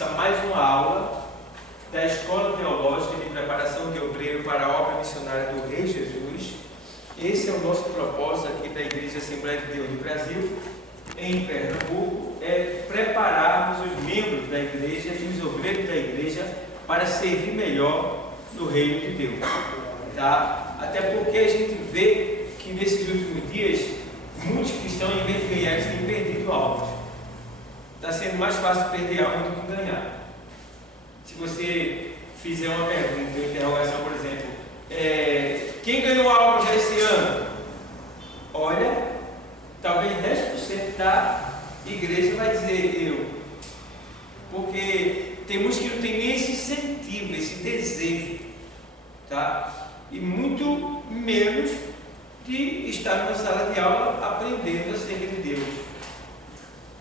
bem-vindos a mais uma aula da Escola Teológica de Preparação de Obreiro para a Obra Missionária do Rei Jesus. Esse é o nosso propósito aqui da Igreja Assembleia de Deus do Brasil, em Pernambuco, é prepararmos os membros da igreja e os obreiros da igreja para servir melhor no reino de Deus. Tá? Até porque a gente vê que nesses últimos dias, muitos cristãos, em vez de ganhar, eles têm perdido almas. Está sendo mais fácil perder alma do que ganhar. Se você fizer uma pergunta, uma interrogação, por exemplo, quem ganhou alma já esse ano? Olha, talvez 10% da igreja vai dizer eu. Porque tem muitos que não tem nem esse incentivo, esse desejo, tá? E muito menos de estar numa sala de aula aprendendo acerca de Deus.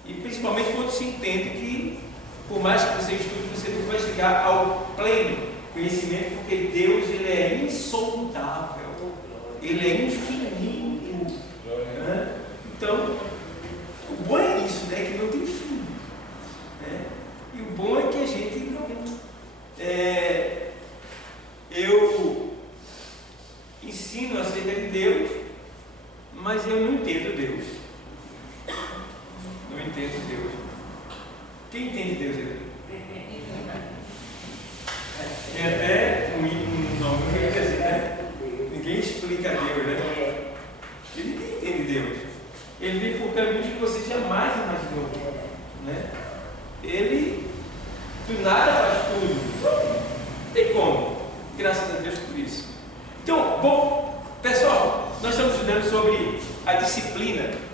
E principalmente quando se entende que, por mais que você estude, você não vai chegar ao pleno conhecimento, porque Deus, ele é insondável, ele é infinito, né? Então, o bom é isso, né? Que não tem fim, né? E o bom é que a gente não... eu ensino acerca de Deus, mas eu não entendo Deus. Não entendo Deus. Quem entende Deus aqui? Tem até um nome que quer dizer, né? Ninguém explica Deus, né? Ele nem entende Deus. Ele vem por caminhos que você jamais imaginou, né? Ele do nada faz tudo. Tem como? Graças a Deus por isso. Então, bom, pessoal, nós estamos estudando sobre a disciplina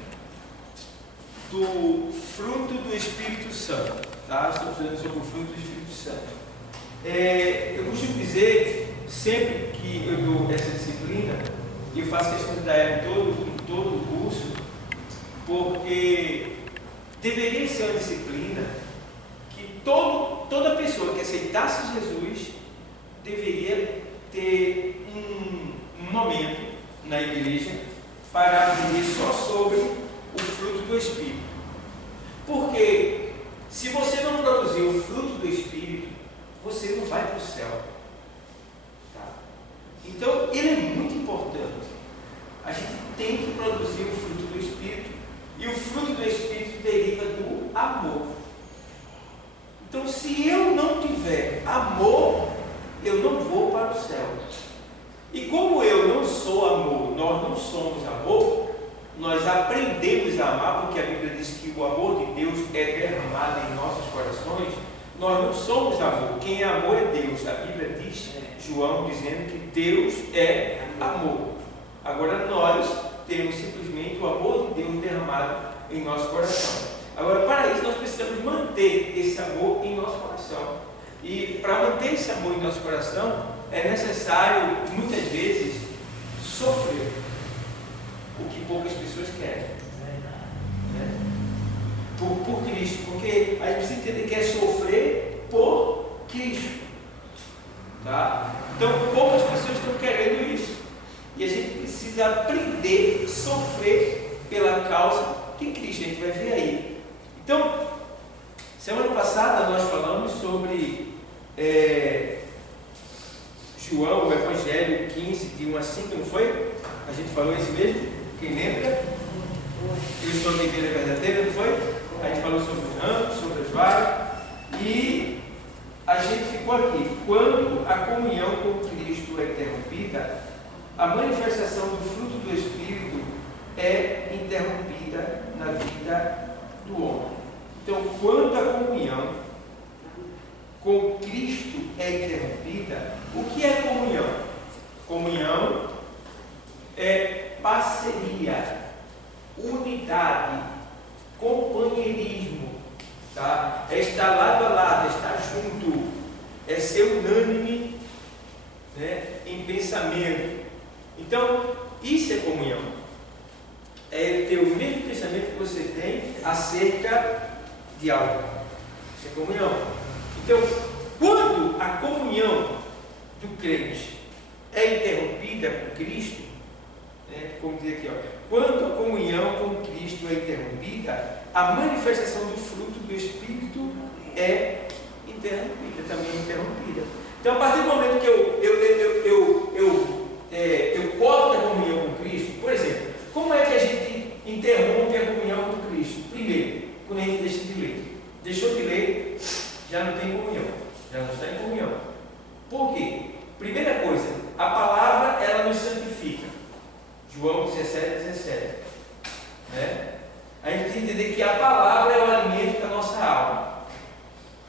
do fruto do Espírito Santo, tá? Estamos estudando sobre o fruto do Espírito Santo. Eu costumo dizer, sempre que eu dou essa disciplina, e eu faço questão de dar ela em todo o curso, porque deveria ser uma disciplina que toda pessoa que aceitasse Jesus deveria ter um momento na igreja para aprender só sobre o fruto do Espírito. Porque se você não produzir o fruto do Espírito, você não vai para o céu. Tá? Então, ele é muito importante. A gente tem que produzir o fruto do Espírito. E o fruto do Espírito deriva do amor. Então, se eu não tiver amor, eu não vou para o céu. E como eu não sou amor, nós não somos amor, nós aprendemos a amar, porque a Bíblia diz que o amor de Deus é derramado em nossos corações. Nós não somos amor, quem é amor é Deus. A Bíblia diz, João dizendo que Deus é amor. Agora nós temos simplesmente o amor de Deus derramado em nosso coração. Agora, para isso nós precisamos manter esse amor em nosso coração. E para manter esse amor em nosso coração, é necessário, muitas vezes, sofrer o que poucas pessoas querem, né? Por Cristo, porque a gente precisa entender que é sofrer por Cristo, tá? Então, poucas pessoas estão querendo isso, e a gente precisa aprender a sofrer pela causa de Cristo. A gente vai ver aí. Então, semana passada nós falamos sobre João, o Evangelho 15, de 1 a 5, não foi? A gente falou isso mesmo? Quem lembra? Eu estou na igreja verdadeira, não foi? A gente falou sobre o ramo, sobre as varas, e a gente ficou aqui. Quando a comunhão com Cristo é interrompida, a manifestação do fruto do Espírito é interrompida na vida do homem. Então, quando a comunhão com Cristo é interrompida, o que é comunhão? Comunhão é parceria, unidade, companheirismo, tá? É estar lado a lado, é estar junto, é ser unânime, né, em pensamento. Então, isso é comunhão. É ter o mesmo pensamento que você tem acerca de algo. Isso é comunhão. Então, quando a comunhão do crente é interrompida com Cristo, né, como diz aqui, quando a comunhão com Cristo é interrompida, a manifestação do fruto do Espírito é interrompida, também é interrompida. Então, a partir do momento que eu corto a comunhão com Cristo, por exemplo, como é que a gente interrompe a comunhão com Cristo? Primeiro, quando a gente deixa de ler. Deixou de ler, já não tem comunhão, já não está em comunhão. Por quê? Primeira coisa, a palavra ela nos santifica. João 17:17. Né? A gente precisa entender que a palavra é o alimento da nossa alma.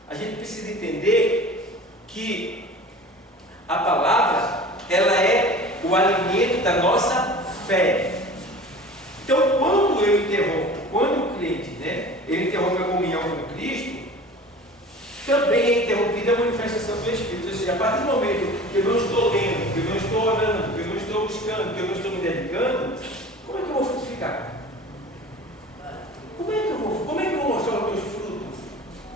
A gente precisa entender que a palavra ela é o alimento da nossa fé. Então, quando eu interrompo, quando o crente, né, ele interrompe a comunhão com Cristo, também é interrompida a manifestação do Espírito. Ou seja, a partir do momento que eu não estou lendo, que eu não estou orando, que eu não estou buscando, que eu não estou me dedicando, como é que eu vou frutificar? Como é que eu vou mostrar os meus frutos?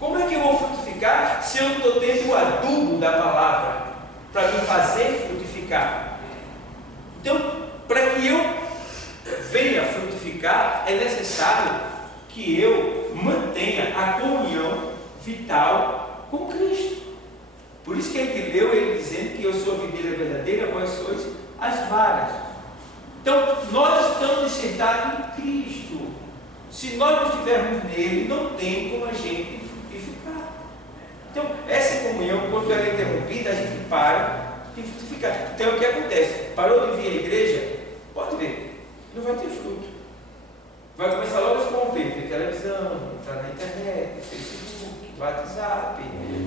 Como é que eu vou frutificar se eu não estou tendo o adubo da palavra para me fazer frutificar? Então, para que eu venha frutificar, é necessário que eu mantenha a comunhão vital com Cristo. Por isso que a gente leu ele dizendo que eu sou a videira verdadeira, vós sois as varas. Então, nós estamos sentados em Cristo. Se nós não estivermos nele, não tem como a gente frutificar. Então, essa comunhão, quando ela é interrompida, a gente para de frutificar. Então, o que acontece? Parou de vir à igreja? Pode ver, não vai ter fruto. Vai começar logo a se corromper, ver televisão, entrar na internet, Facebook, WhatsApp,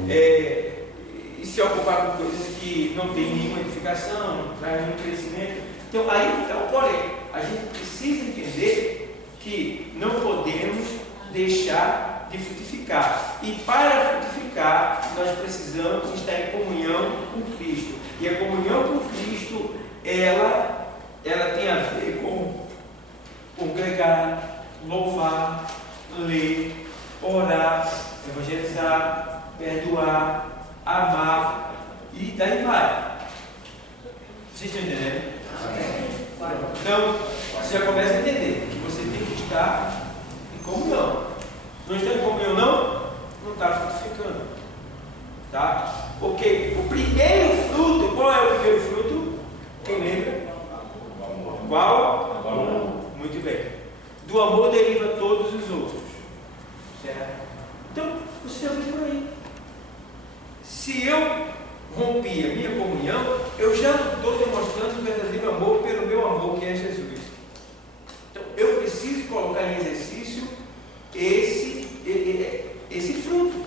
e se ocupar com coisas que não tem nenhuma edificação, não traz nenhum crescimento. Então, aí está o porém. A gente precisa entender que não podemos deixar de frutificar. E para frutificar, nós precisamos estar em comunhão com Cristo. E a comunhão com Cristo, ela tem a ver com congregar, louvar, ler, orar, evangelizar, perdoar, amar, e daí vai. Vocês estão entendendo? Então, você já começa a entender que você tem que estar em comunhão. Não está em comunhão, não está frutificando. Tá? Ok? O primeiro fruto, qual é o primeiro fruto? Quem lembra? Qual? Amor. Muito bem. Do amor deriva todos os outros. Certo? Então, você já viu por aí. Se eu rompi a minha comunhão, eu já não estou demonstrando o verdadeiro amor pelo meu amor, que é Jesus. Então, eu preciso colocar em exercício esse fruto,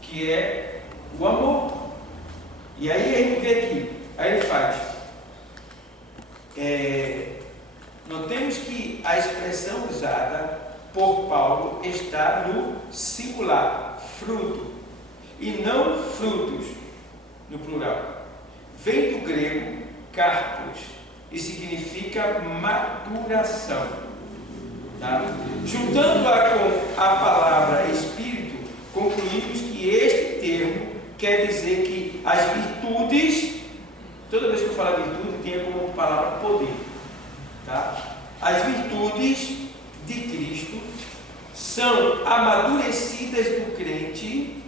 que é o amor. E aí a gente vê aqui, aí ele faz. Notemos que a expressão usada por Paulo está no singular, fruto, e não frutos, no plural. Vem do grego carpos e significa maturação. Tá? Juntando-a com a palavra espírito, concluímos que este termo quer dizer que as virtudes, toda vez que eu falar virtude, tenha como palavra poder. Tá? As virtudes de Cristo são amadurecidas no crente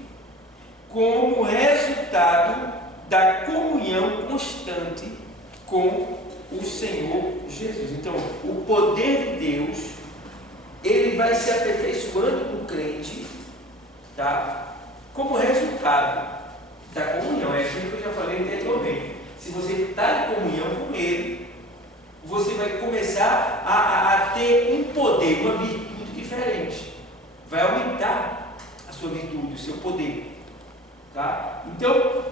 como resultado da comunhão constante com o Senhor Jesus. Então, o poder de Deus, ele vai se aperfeiçoando no crente, tá? Como resultado da comunhão. É aquilo que eu já falei anteriormente. Se você está em comunhão com ele, você vai começar a ter um poder, uma virtude diferente. Vai aumentar a sua virtude, o seu poder. Tá? Então,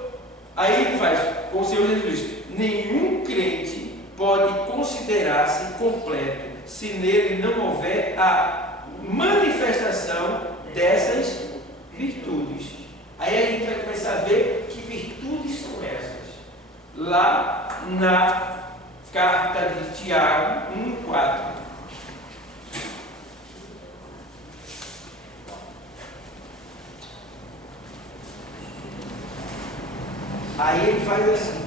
aí ele faz, como o Senhor Jesus, nenhum crente pode considerar-se completo se nele não houver a manifestação dessas virtudes. Aí a gente vai começar a ver que virtudes são essas. Lá na carta de Tiago 1:4. Aí ele faz assim,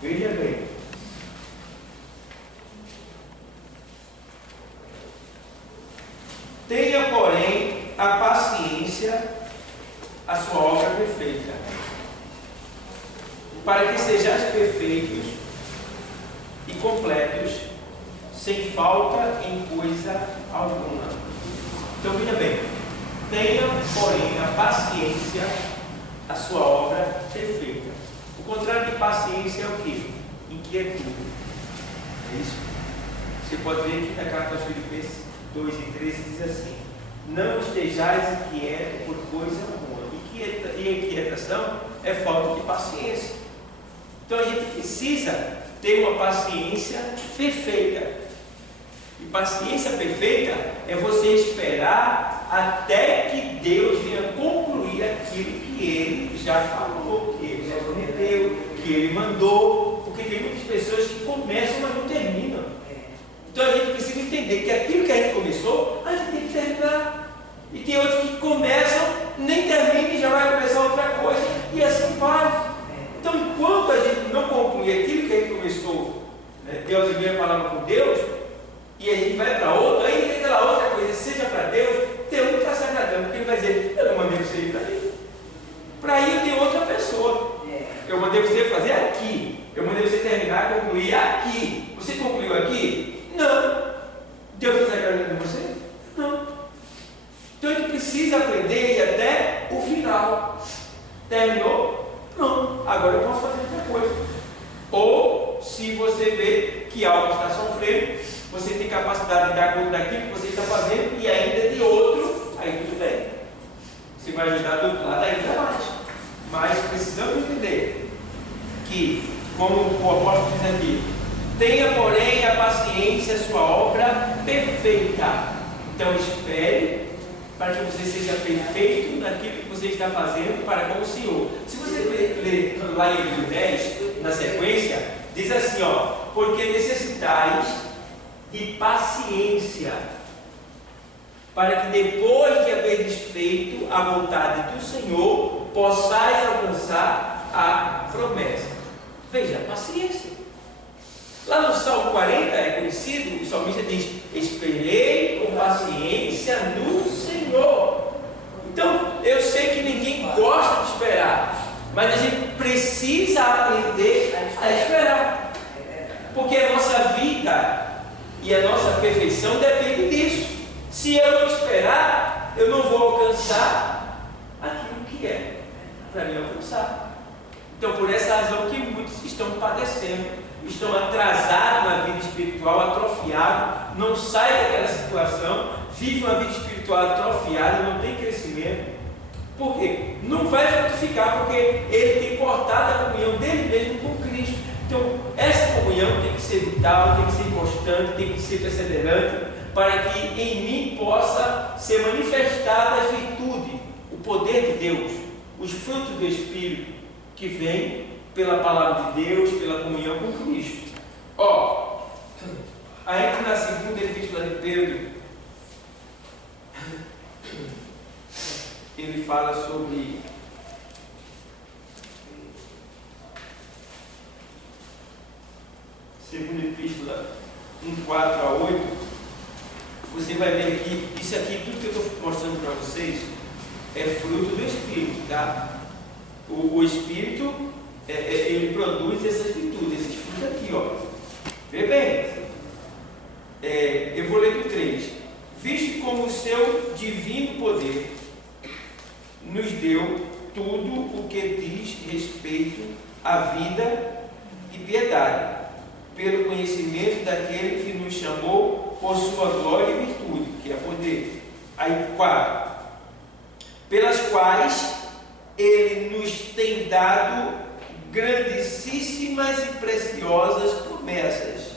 veja bem. Tenha, porém, a paciência a sua obra perfeita. Para que sejais perfeitos e completos, sem falta em coisa alguma. Então, veja bem, tenha, porém, a paciência, a sua obra perfeita. O contrário de paciência é o quê? Inquietude. É isso? Você pode ver aqui na carta aos Filipenses 2:13 diz assim: não estejais inquietos por coisa alguma. E inquietação é falta de paciência. Então a gente precisa ter uma paciência perfeita. E paciência perfeita é você esperar até que Deus venha concluir aquilo que Ele já falou, que Ele já prometeu, que Ele mandou. Porque tem muitas pessoas que começam, mas não terminam. Então a gente precisa entender que aquilo que a gente começou, a gente tem que terminar. E tem outros que começam, nem terminam e já vai começar outra coisa, e assim vai. Então, enquanto a gente não concluir aquilo que a gente começou, né, Deus envia a palavra com Deus, e a gente vai para outra, ainda que aquela outra coisa seja para Deus, tem um que está se agradando, porque ele vai dizer: eu não mandei você ir para aí. Para ir tem outra pessoa. Eu mandei você fazer aqui. Eu mandei você terminar, concluir aqui. Você concluiu aqui? Não. Deus está se agradando de você? Não. Então a gente precisa aprender e ir até o final. Terminou? Pronto. Agora eu posso fazer outra coisa. Ou, se você vê que algo está sofrendo, você tem capacidade de dar conta daquilo que você está fazendo e ainda de outro, aí tudo bem. Você vai ajudar do outro lado ainda mais. Mas precisamos entender que, como o apóstolo diz aqui, tenha, porém, a paciência, a sua obra perfeita. Então espere para que você seja perfeito naquilo que você está fazendo para com o Senhor. Se você ler lá em Hebreus 10, na sequência, diz assim, ó: porque necessitais de paciência, para que depois de haveres feito a vontade do Senhor, possais alcançar a promessa. Veja, paciência. Lá no Salmo 40 é conhecido, o salmista diz: esperei com paciência no Senhor. Então, eu sei que ninguém gosta de esperar, mas a gente precisa aprender a esperar, porque a nossa vida e a nossa perfeição depende disso. Se eu não esperar, eu não vou alcançar aquilo que é para me alcançar. Então, por essa razão que muitos estão padecendo, estão atrasados na vida espiritual, atrofiados, não saem daquela situação, vivem uma vida espiritual atrofiada, não tem crescimento. Por quê? Não vai frutificar, porque ele tem cortado a comunhão dele mesmo com Cristo. Então, essa comunhão tem que ser vital, tem que ser constante, tem que ser perseverante, para que em mim possa ser manifestada a virtude, o poder de Deus, os frutos do Espírito que vem pela palavra de Deus, pela comunhão com Cristo. Ó, ainda na segunda epístola de Pedro, ele fala sobre segunda epístola 1:4-8. Você vai ver aqui, isso aqui, tudo que eu estou mostrando para vocês é fruto do Espírito, tá? O Espírito, ele produz essas virtudes, esses frutos aqui, ó. Vê bem, eu vou ler do 3. Visto como o seu divino poder nos deu tudo o que diz respeito à vida e piedade, pelo conhecimento daquele que nos chamou por sua glória e virtude, que é poder. Aí 4. Pelas quais ele nos tem dado grandíssimas e preciosas promessas,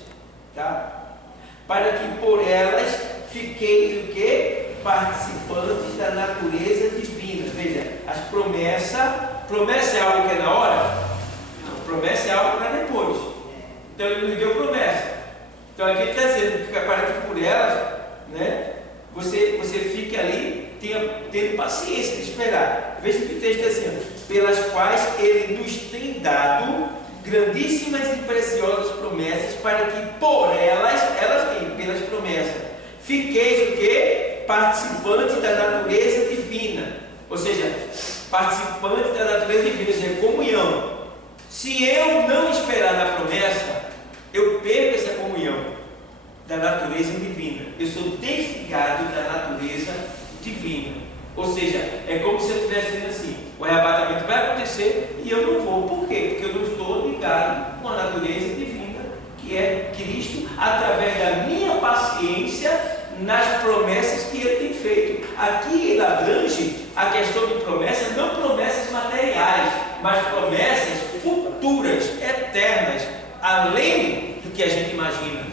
tá? Para que por elas fiqueis o quê? Participantes da natureza divina. Veja, as promessa é algo que é na hora? Não, promessa é algo para depois. Então ele nos deu promessa. Então aqui ele está dizendo que para que por elas, né, você fique ali tendo paciência de esperar. Veja que o texto é assim: pelas quais ele nos tem dado grandíssimas e preciosas promessas, para que por elas têm, pelas promessas, fiqueis o quê? Participantes da natureza divina. Ou seja, participante da natureza divina, ou seja, comunhão. Se eu não esperar na promessa, eu perco essa comunhão da natureza divina. Eu sou desligado da natureza divina. Ou seja, é como se eu estivesse dizendo assim: o arrebatamento vai acontecer e eu não vou. Por quê? Porque eu não estou ligado com a natureza divina, que é Cristo, através da minha paciência nas promessas que Ele tem feito. Aqui ele abrange a questão de promessas, não promessas materiais, mas promessas futuras, eternas, além do que a gente imagina,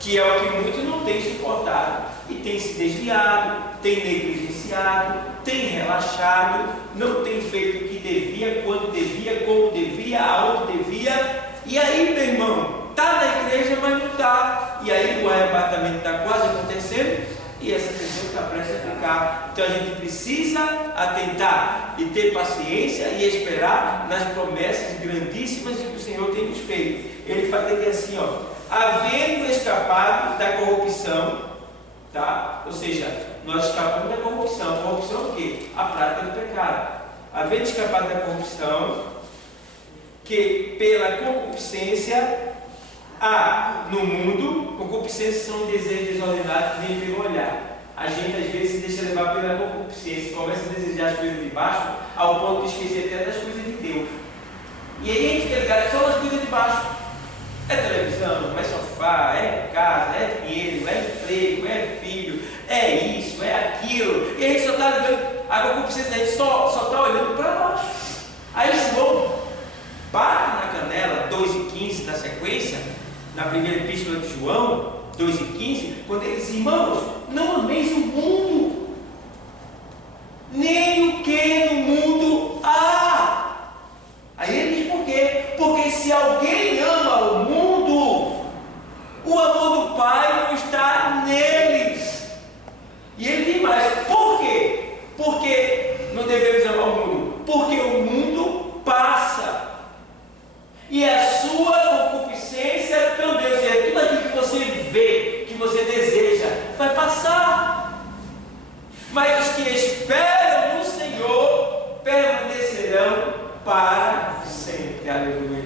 que é o que muitos não têm suportado e têm se desviado, têm negligenciado, têm relaxado, não têm feito o que devia, quando devia, como devia, aonde devia. E aí, meu irmão, está na igreja, mas não está. E aí o arrebatamento está quase acontecendo e essa pessoa está prestes a ficar. Então a gente precisa atentar e ter paciência e esperar nas promessas grandíssimas que o Senhor tem nos feito. Ele fala aqui assim, ó: havendo escapado da corrupção, tá? Ou seja, nós escapamos da corrupção. Corrupção é o quê? A prática do pecado. Havendo escapado da corrupção, que pela concupiscência há no mundo. Concupiscência são desejos desordenados que vêm pelo olhar. A gente às vezes se deixa levar pela concupiscência, começa a desejar as coisas de baixo, ao ponto de esquecer até das coisas de Deus. E aí a gente fica ligado só nas coisas de baixo. É televisão, é sofá, é casa, é dinheiro, é emprego, é filho, é isso, é aquilo. E a gente só está ligando, a concupiscência, a gente só está olhando para baixo. Aí João bate na canela, 2:15 na sequência, na primeira epístola de João, 2:15, quando ele diz: irmãos, não ameis o mundo, nem o que no mundo há. Aí ele diz por quê? Porque se alguém ama o mundo, o amor do Pai não está neles. E ele diz mais: por quê? Porque não devemos amar o mundo? Porque o mundo passa. E a sua concupiscência também, ou seja, tudo aquilo que você vê, que você deseja, vai passar. Mas os que esperam no Senhor permanecerão para sempre. Aleluia.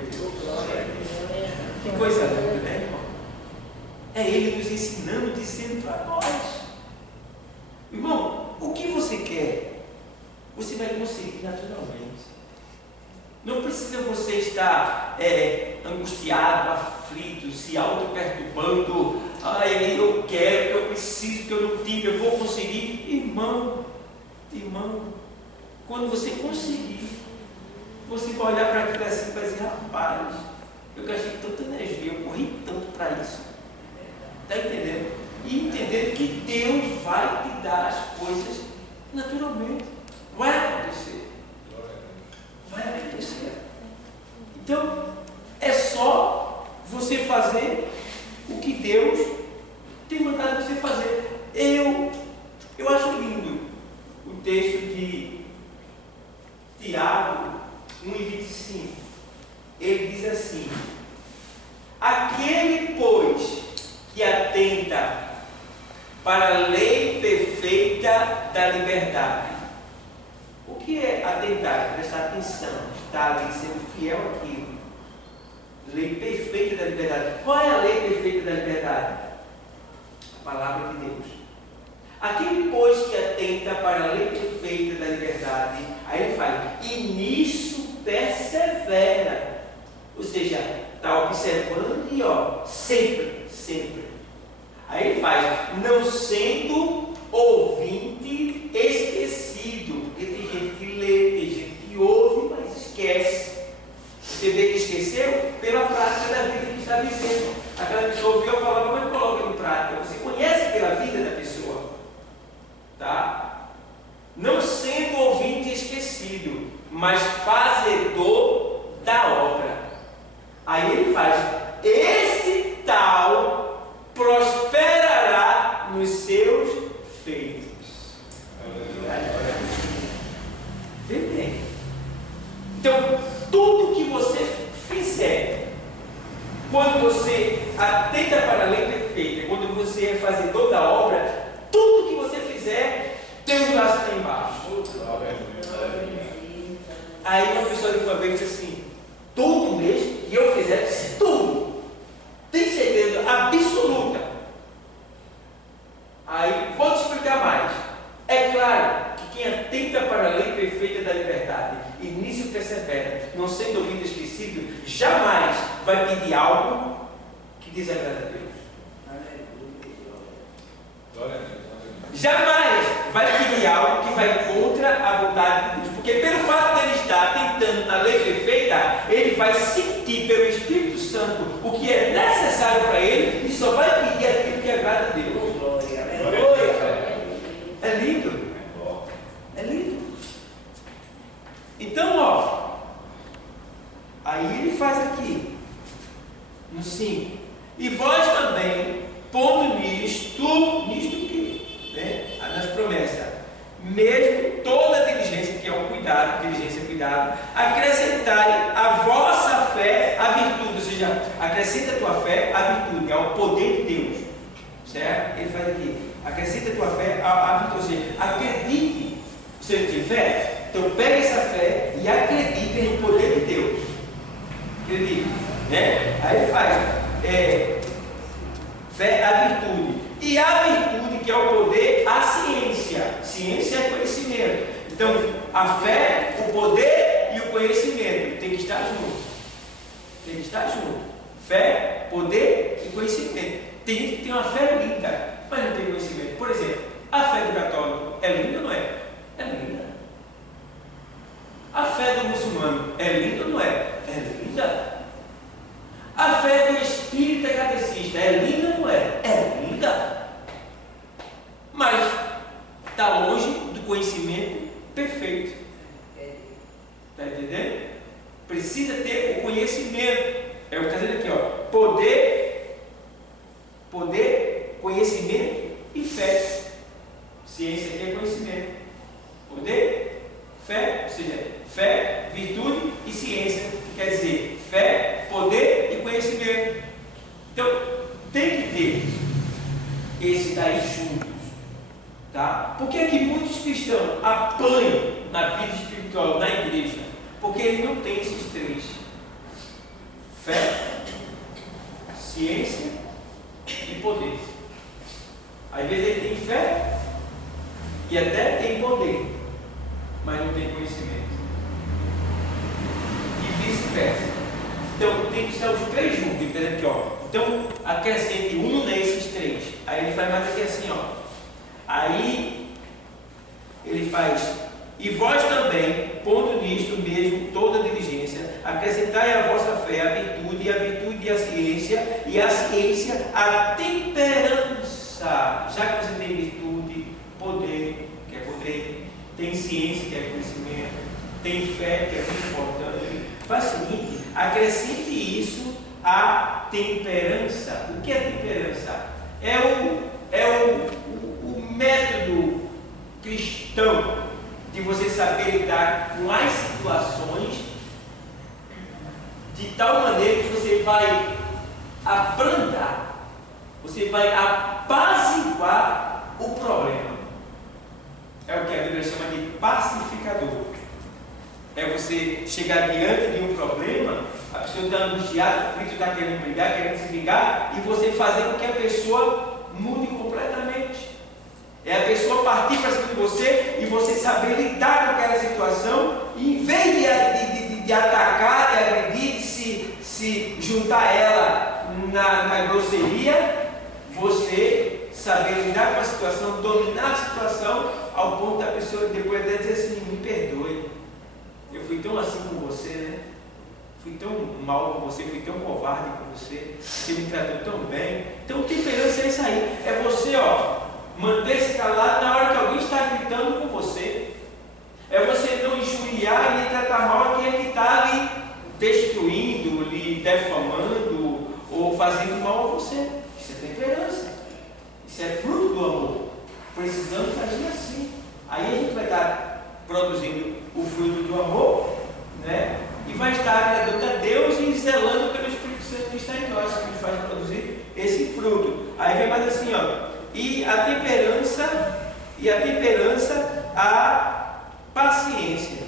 Que coisa linda, né, irmão? É Ele nos ensinando, dizendo para nós: irmão, o que você quer, você vai conseguir naturalmente. Não precisa você estar angustiado, aflito, se auto-perturbando. Ai, eu quero, eu preciso, que eu não tive, eu vou conseguir. Irmão, quando você conseguir, você vai olhar para aquilo assim e vai dizer: rapaz, eu gastei tanta energia, eu corri tanto para isso. Está entendendo? E entendendo que Deus vai te dar as coisas naturalmente. Vai acontecer. Vai acontecer. Então, é só você fazer o que Deus tem mandado você fazer. Eu acho lindo o texto de Tiago 1:25. Ele diz assim: aquele, pois, que atenta para a lei perfeita da liberdade. O que é atentar? Prestar atenção, estar ali sendo fiel àquilo. Lei perfeita da liberdade. Qual é a lei perfeita da liberdade? A palavra de Deus. Aquele, pois, que atenta para a lei perfeita da liberdade, aí ele fala: e nisso persevera. Ou seja, está observando e sempre. Aí ele faz: não sendo ouvinte esquecido. Porque tem gente que lê, tem gente que ouve, mas esquece. Você vê que esqueceu pela prática da vida que está vivendo. Aquela pessoa ouviu a palavra, mas coloca em prática. Você conhece pela vida da pessoa. Tá? Não sendo ouvinte esquecido, mas fazedor da obra. Aí ele faz: esse tal prosperará nos seus feitos. Vê bem. Então, tudo que você fizer, quando você atenta para a lei perfeita, quando você é fazedor da obra, tudo que você fizer, Deus lá está embaixo. Aí uma pessoa de uma vez disse assim: tudo mesmo que eu fizer, disse tudo. Tem certeza absoluta. Aí, vou te explicar mais. É claro que quem atenta para a lei perfeita da liberdade e nisso persevera, não sendo ouvido esquecido, jamais vai pedir algo que desagrada a Deus. Jamais vai pedir algo que vai contra a vontade de Deus, porque pelo fato de ele estar tentando na lei perfeita, ele vai sentir pelo Espírito Santo o que é necessário para ele e só vai pedir aquilo que agrada a Deus. É lindo. É lindo. Então, ó, aí ele faz aqui no 5: e vós também, pondo nisto o que? Né? Nas promessas, mesmo toda diligência, que é o cuidado, diligência, cuidado, acrescentai a vossa fé à virtude, ou seja, acrescenta a tua fé à virtude, ao poder de Deus, certo? Ele faz aqui: acrescenta a tua fé à virtude, ou seja, acredite. Você tem fé? Então pega essa fé e acredite no poder de Deus. Acredite, né? Aí ele faz fé à virtude, e a virtude, que é o poder, a ciência. Ciência é conhecimento. Então a fé, o poder e o conhecimento tem que estar juntos. Tem que estar junto. Fé, poder e conhecimento. Tem gente que tem uma fé linda, mas não tem conhecimento. Por exemplo, a fé do católico é linda ou não é? É linda. A fé do muçulmano é linda ou não é? É linda. A fé do espírita kardecista é linda ou não é? É linda. Mas está longe do conhecimento perfeito. Está entendendo? Precisa ter o conhecimento. É o que está dizendo aqui, ó. Poder, conhecimento e fé. Ciência aqui é conhecimento. Poder, fé, ou seja, fé, virtude e ciência, que quer dizer fé, poder e conhecimento. Então, tem que ter esse daí juntos, tá? Por que é que muitos cristãos apanham na vida espiritual, na igreja? Porque eles não têm esses três: fé, ciência e poder. Às vezes ele tem fé e até tem poder, mas não tem conhecimento. E vice-versa. Então tem que estar os três juntos, entendeu? Aqui, ó. Então acrescente um nesses três. Aí ele faz mais aqui assim, ó. Aí ele faz: e vós também, pondo nisto mesmo toda diligência, acrescentai a vossa fé a virtude, e a virtude a ciência, e a ciência a temperança. Já que você tem virtude, poder, que é poder, tem ciência, que é conhecimento, tem fé, que é muito importante, faz o seguinte: acrescente isso à temperança. O que é temperança? É o método cristão de você saber lidar com as situações de tal maneira que você vai abrandar, você vai apaziguar o problema. É o que a Bíblia chama de pacificador. É você chegar diante de um problema, a pessoa está angustiada, aflita, está querendo brigar, querendo se vingar, e você fazer com que a pessoa mude completamente. É a pessoa partir para cima de você e você saber lidar com aquela situação, e em vez de atacar, de agredir, de se juntar a ela na grosseria, você saber lidar com a situação, dominar a situação, ao ponto da pessoa depois até dizer assim: me perdoe, eu fui tão assim com você, né? Fui tão mal com você, fui tão covarde com você, você me tratou tão bem. Então temperança é isso aí, é você, ó, manter-se calado na hora que alguém está gritando com você. É você não injuriar e nem tratar mal aquele que está ali destruindo, lhe defamando ou fazendo mal a você. Isso é temperança. Isso é fruto do amor. Precisamos agir assim. Aí a gente vai estar produzindo o fruto do amor, né? E vai estar agradando a Deus e zelando pelo Espírito Santo que está em nós, que nos faz produzir esse fruto. Aí vem mais assim, ó. E a temperança, a paciência,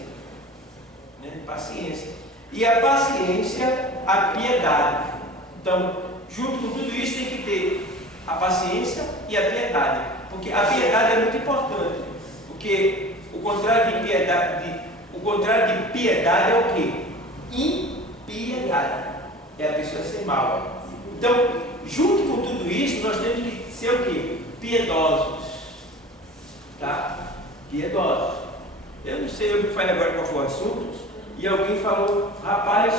né? Paciência. E a paciência, a piedade. Então, junto com tudo isso tem que ter a paciência e a piedade. Porque a piedade é muito importante. Porque o contrário de piedade é o quê? Impiedade. É a pessoa ser mal. Então, junto com tudo isso, nós temos que ser o quê? Piedosos. Tá? Piedosos. Eu não sei, eu me falei agora qual foi o assunto, e alguém falou, rapaz,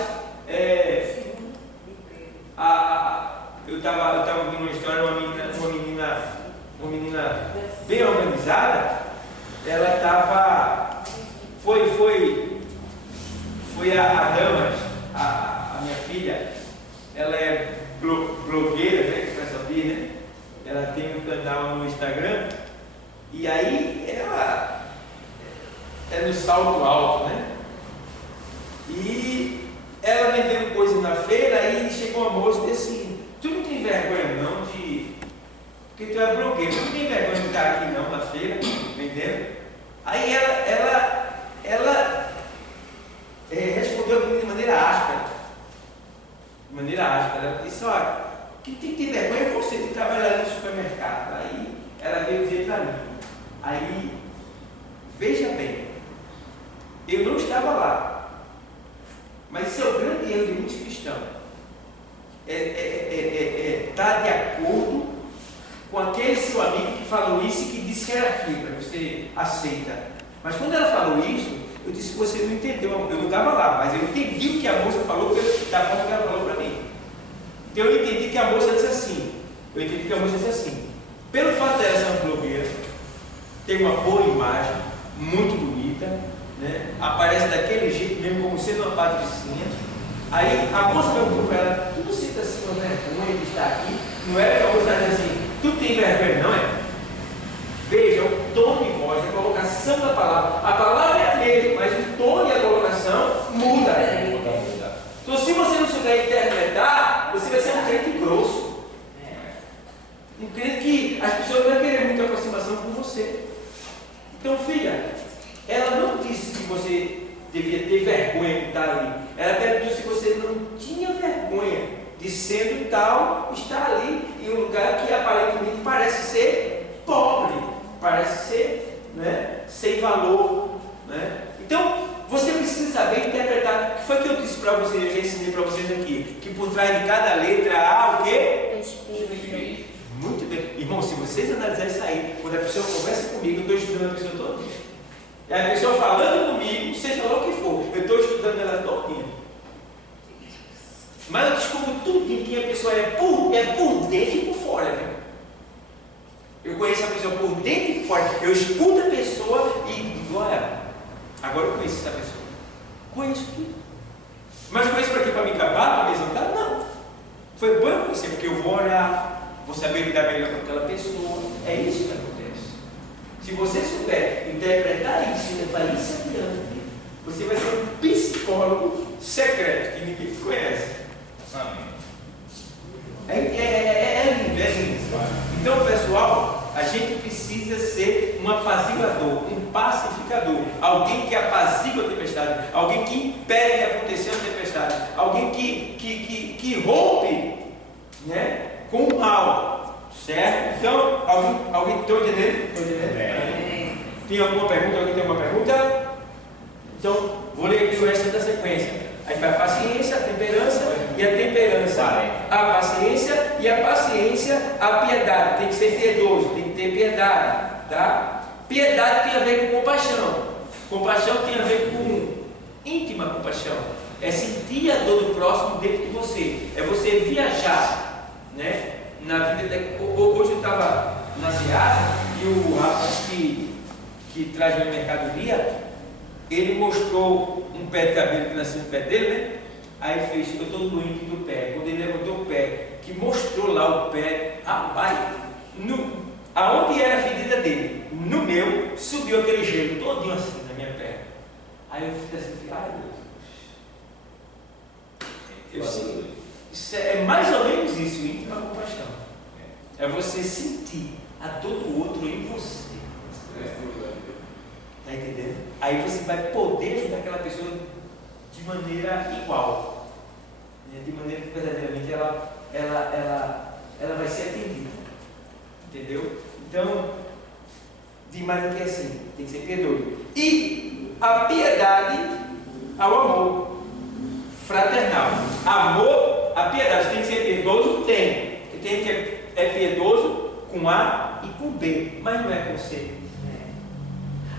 eu estava ouvindo uma história, uma menina bem organizada, ela estava, foi a Damas, a minha filha, ela é blogueira, né, que você sabia, né? Ela tem um canal no Instagram, e aí ela é no salto alto, né? E ela vendendo coisa na feira, aí chegou uma moça e disse assim, tu não tem vergonha não de... Porque tu é blogueiro, tu não tem vergonha de estar aqui não na feira, vendendo? Aí ela respondeu de maneira áspera. De maneira áspera. Ela disse, olha, quem tem que ter vergonha é você que trabalha no supermercado. Aí ela veio dizer para mim. Aí, veja bem, eu não estava lá, mas isso é o grande erro de muitos cristãos. Estar de acordo com aquele seu amigo que falou isso e que disse que era fibra, você aceita. Mas quando ela falou isso, eu disse, você não entendeu, eu não estava lá, mas eu entendi o que a moça falou da forma que ela falou para mim. Então eu entendi que a moça disse assim, pelo fato dela ser uma blogueira, tem uma boa imagem, muito bonita, né? Aparece daquele jeito mesmo, como sendo uma patricinha. Aí a moça perguntou para ela, tu não sente assim uma vergonha de estar aqui? Não é que a moça está dizendo assim, tu tem vergonha não é? Veja, o tom de voz, a colocação da palavra. A palavra é a mesma, mas o tom e a colocação muda. Então se você não souber interpretar, você vai ser um crente grosso. Um crente que as pessoas não vão querer muita aproximação com você. Então, filha, ela não disse que você devia ter vergonha de estar ali. Ela perguntou se você não tinha vergonha de sendo tal, estar ali em um lugar que aparentemente parece ser pobre, parece ser, né, sem valor, né? Então, você precisa saber interpretar. O que foi que eu disse para vocês, eu já ensinei para vocês aqui, que por trás de cada letra há o quê? Espírito. Muito bem. Irmão, se vocês analisarem isso aí, quando a pessoa conversa comigo, eu estou estudando a pessoa todo dia. E a pessoa falando comigo, seja lá o que for, eu estou estudando ela todinha. Mas eu descubro tudo que a pessoa é por dentro e por fora. Viu? Eu conheço a pessoa por dentro e por fora. Eu escuto a pessoa e digo, olha, agora eu conheço essa pessoa. Conheço tudo. Mas conheço para quê? Para me acabar, para me exaltar? Não. Foi bom eu conhecer, porque eu vou orar, vou saber lidar melhor com aquela pessoa. É isso que acontece. Se você souber interpretar isso e levar isso adiante, você vai ser um psicólogo secreto que ninguém conhece. É lindo. Então, pessoal, a gente precisa ser um apaziguador, um pacificador, alguém que apazigua a tempestade, alguém que impede de acontecer a tempestade, alguém que rompe, né, com o mal, certo? Então, alguém está entendendo? Estou entendendo? Tem alguma pergunta? Alguém tem alguma pergunta? Então, vou ler aqui o resto da sequência. Aí vai a paciência, a temperança e a temperança, a paciência e a paciência, a piedade. Tem que ser piedoso, tem que ter piedade, tá? Piedade tem a ver com compaixão. Compaixão tem a ver com íntima compaixão. É sentir a dor do próximo dentro de você. É você viajar, né? Na vida. Hoje eu estava na Seara e o rapaz que traz minha mercadoria, ele mostrou um pé de cabelo que nasceu no pé dele, né? Aí ele fez, eu estou doente do pé. Quando ele levantou o pé, que mostrou lá o pé, rapaz, aonde era a ferida dele, no meu, subiu aquele gelo todinho assim na minha perna. Aí eu fiquei assim, ai Deus. Isso é mais ou menos isso, íntima compaixão. É você sentir a dor do outro em você. Está entendendo? Aí você vai poder ajudar aquela pessoa de maneira igual, né? De maneira que verdadeiramente ela vai ser atendida, entendeu? Então, de maneira que é assim, tem que ser piedoso. E a piedade ao amor fraternal. Amor, a piedade tem que ser piedoso? Tem. Tem que é piedoso com A e com B, mas não é com C.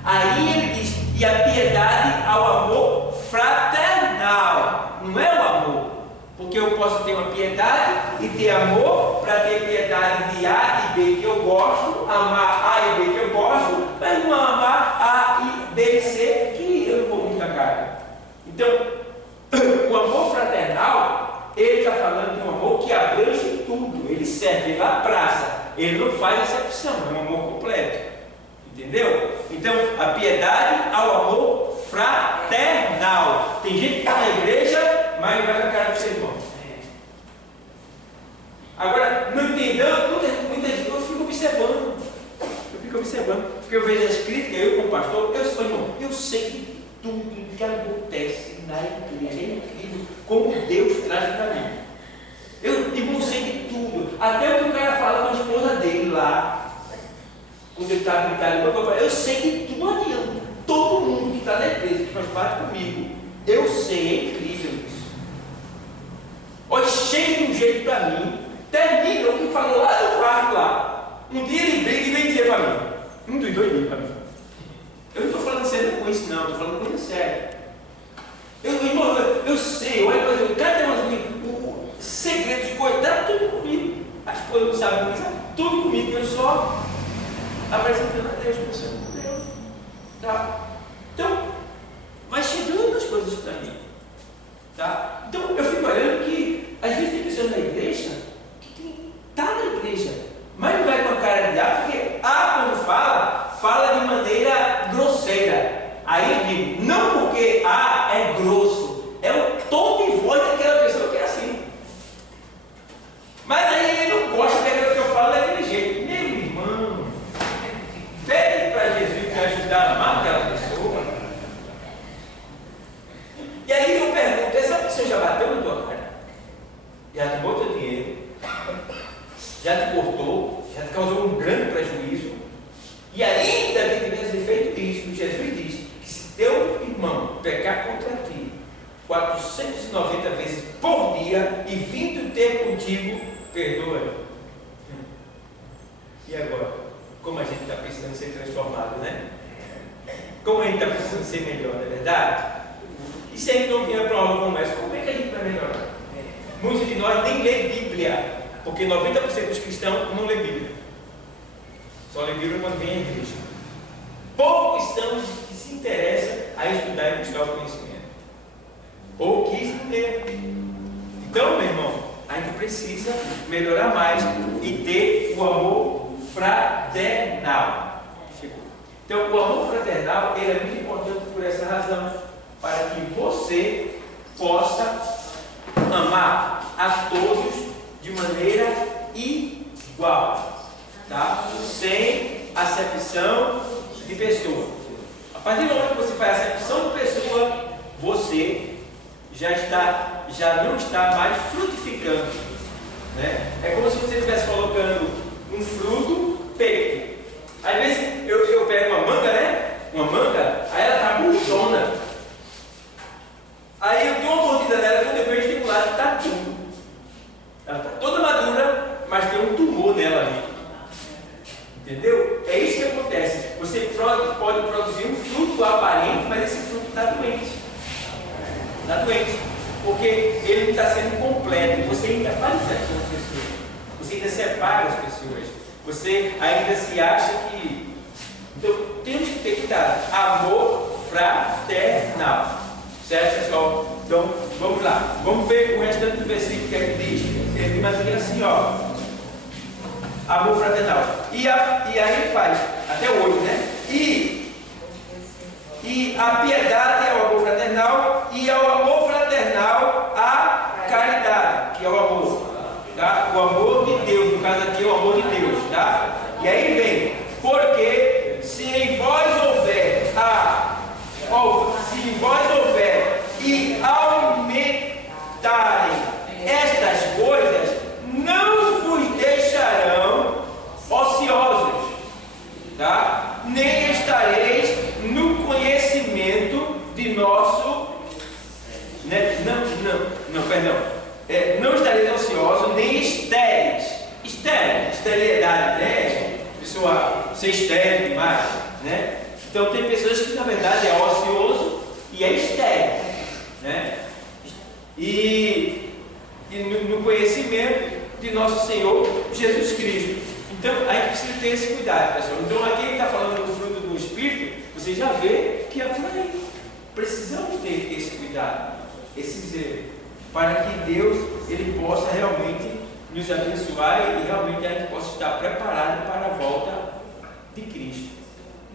Aí ele diz, e a piedade ao amor fraternal, não é o amor, porque eu posso ter uma piedade e ter amor para ter piedade de A e B que eu gosto, amar A e B que eu gosto, mas não amar A e B e C que eu não vou muito a cara. Então, o amor fraternal, ele está falando de um amor que abrange tudo, ele serve, ele abraça, ele não faz exceção, é um amor completo. Entendeu? Então, a piedade ao amor fraternal. Tem gente que está na igreja, mas não vai com a cara do seu irmão. Agora, não entendeu? Muitas vezes eu fico observando. Porque eu vejo as críticas, eu como pastor, eu sei que tudo que acontece na igreja é incrível, como Deus traz para mim. Eu sei de tudo. Até o que o cara fala com a esposa dele lá. Quando ele está gritando, eu sei que tudo adianta. Todo mundo que está na igreja, que faz parte comigo, eu sei, é incrível isso. Olha, chega de um jeito para mim, termina o que falou lá no quarto lá. Um dia ele briga e vem dizer para mim, um dos dois dias para mim. Eu não estou falando sério com isso, não, estou falando coisa séria. Eu sei, olha, o cara tem umas segredos, coitado, tudo comigo. A esposa não sabe, mas sabe tudo comigo, eu só apresentando a Deus, pensando com Deus. Tá? Então, vai chegando as coisas para mim. Tá? Então, eu fico olhando que às vezes tem pessoas na igreja que está na igreja, mas não vai com a cara de A, porque A, quando fala de maneira grosseira. Aí eu digo, não porque A é grosso, é o tom de voz daquela pessoa que é assim. Mas aí ele não gosta daquilo que eu falo daquele jeito. Meu irmão, pede para Jesus te ajudar a amar aquela pessoa. E aí eu pergunto, essa pessoa já bateu na tua cara? Já te botou teu dinheiro? Já te cortou? Já te causou um grande prejuízo? E ainda que tivesse feito isso, Jesus diz que se teu irmão pecar contra ti 490 vezes por dia e vindo ter contigo, perdoa. E agora? Como a gente está precisando ser transformado, né? Como a gente está precisando ser melhor, não é verdade? E se a gente não vier para uma aula como essa, como é que a gente vai melhorar? Muitos de nós nem lê Bíblia, porque 90% dos cristãos não lê Bíblia. Só lê Bíblia quando vem à igreja. Poucos são os que se interessam a estudar e buscar o conhecimento. Pouquíssimo mesmo. Então, meu irmão, a gente precisa melhorar mais e ter o amor fraternal. Então, o amor fraternal ele é muito importante por essa razão, para que você possa amar a todos de maneira igual, tá? Sem acepção de pessoa. A partir do momento que você faz acepção de pessoa, você já não está mais frutificando, né? É como se você estivesse colocando um fruto peco. Às vezes eu pego uma manga, né? Uma manga, aí ela está murchona. Aí eu dou uma mordida nela, quando eu vejo tem um lado que está tudo. Ela está toda madura, mas tem um tumor nela ali. Entendeu? É isso que acontece. Você pode produzir um fruto aparente, mas esse fruto está doente. Está doente. Porque ele não está sendo completo. Você ainda faz exceção das pessoas. Você ainda separa as pessoas. Você ainda se acha que. Então, temos que ter cuidado. Amor fraternal. Certo, pessoal? Então, vamos lá. Vamos ver o restante do versículo que ele diz. Ele diz mais assim, ó. Amor fraternal. E aí ele faz, até o 8, né? E a piedade é o amor fraternal, e ao amor fraternal a caridade, que é o amor. Tá? O amor de Deus, no caso aqui é o amor de Deus. Tá? E aí vem, porque se em vós houver e ser estéril demais, né? Então tem pessoas que na verdade é ocioso e é estéril, né? E no conhecimento de nosso Senhor Jesus Cristo. Então a gente precisa ter esse cuidado, pessoal. Então aqui ele está falando do fruto do Espírito, você já vê que é por aí. Precisamos ter esse cuidado, esse zelo, para que Deus ele possa realmente nos abençoar e realmente a gente possa estar preparado para a volta de Cristo.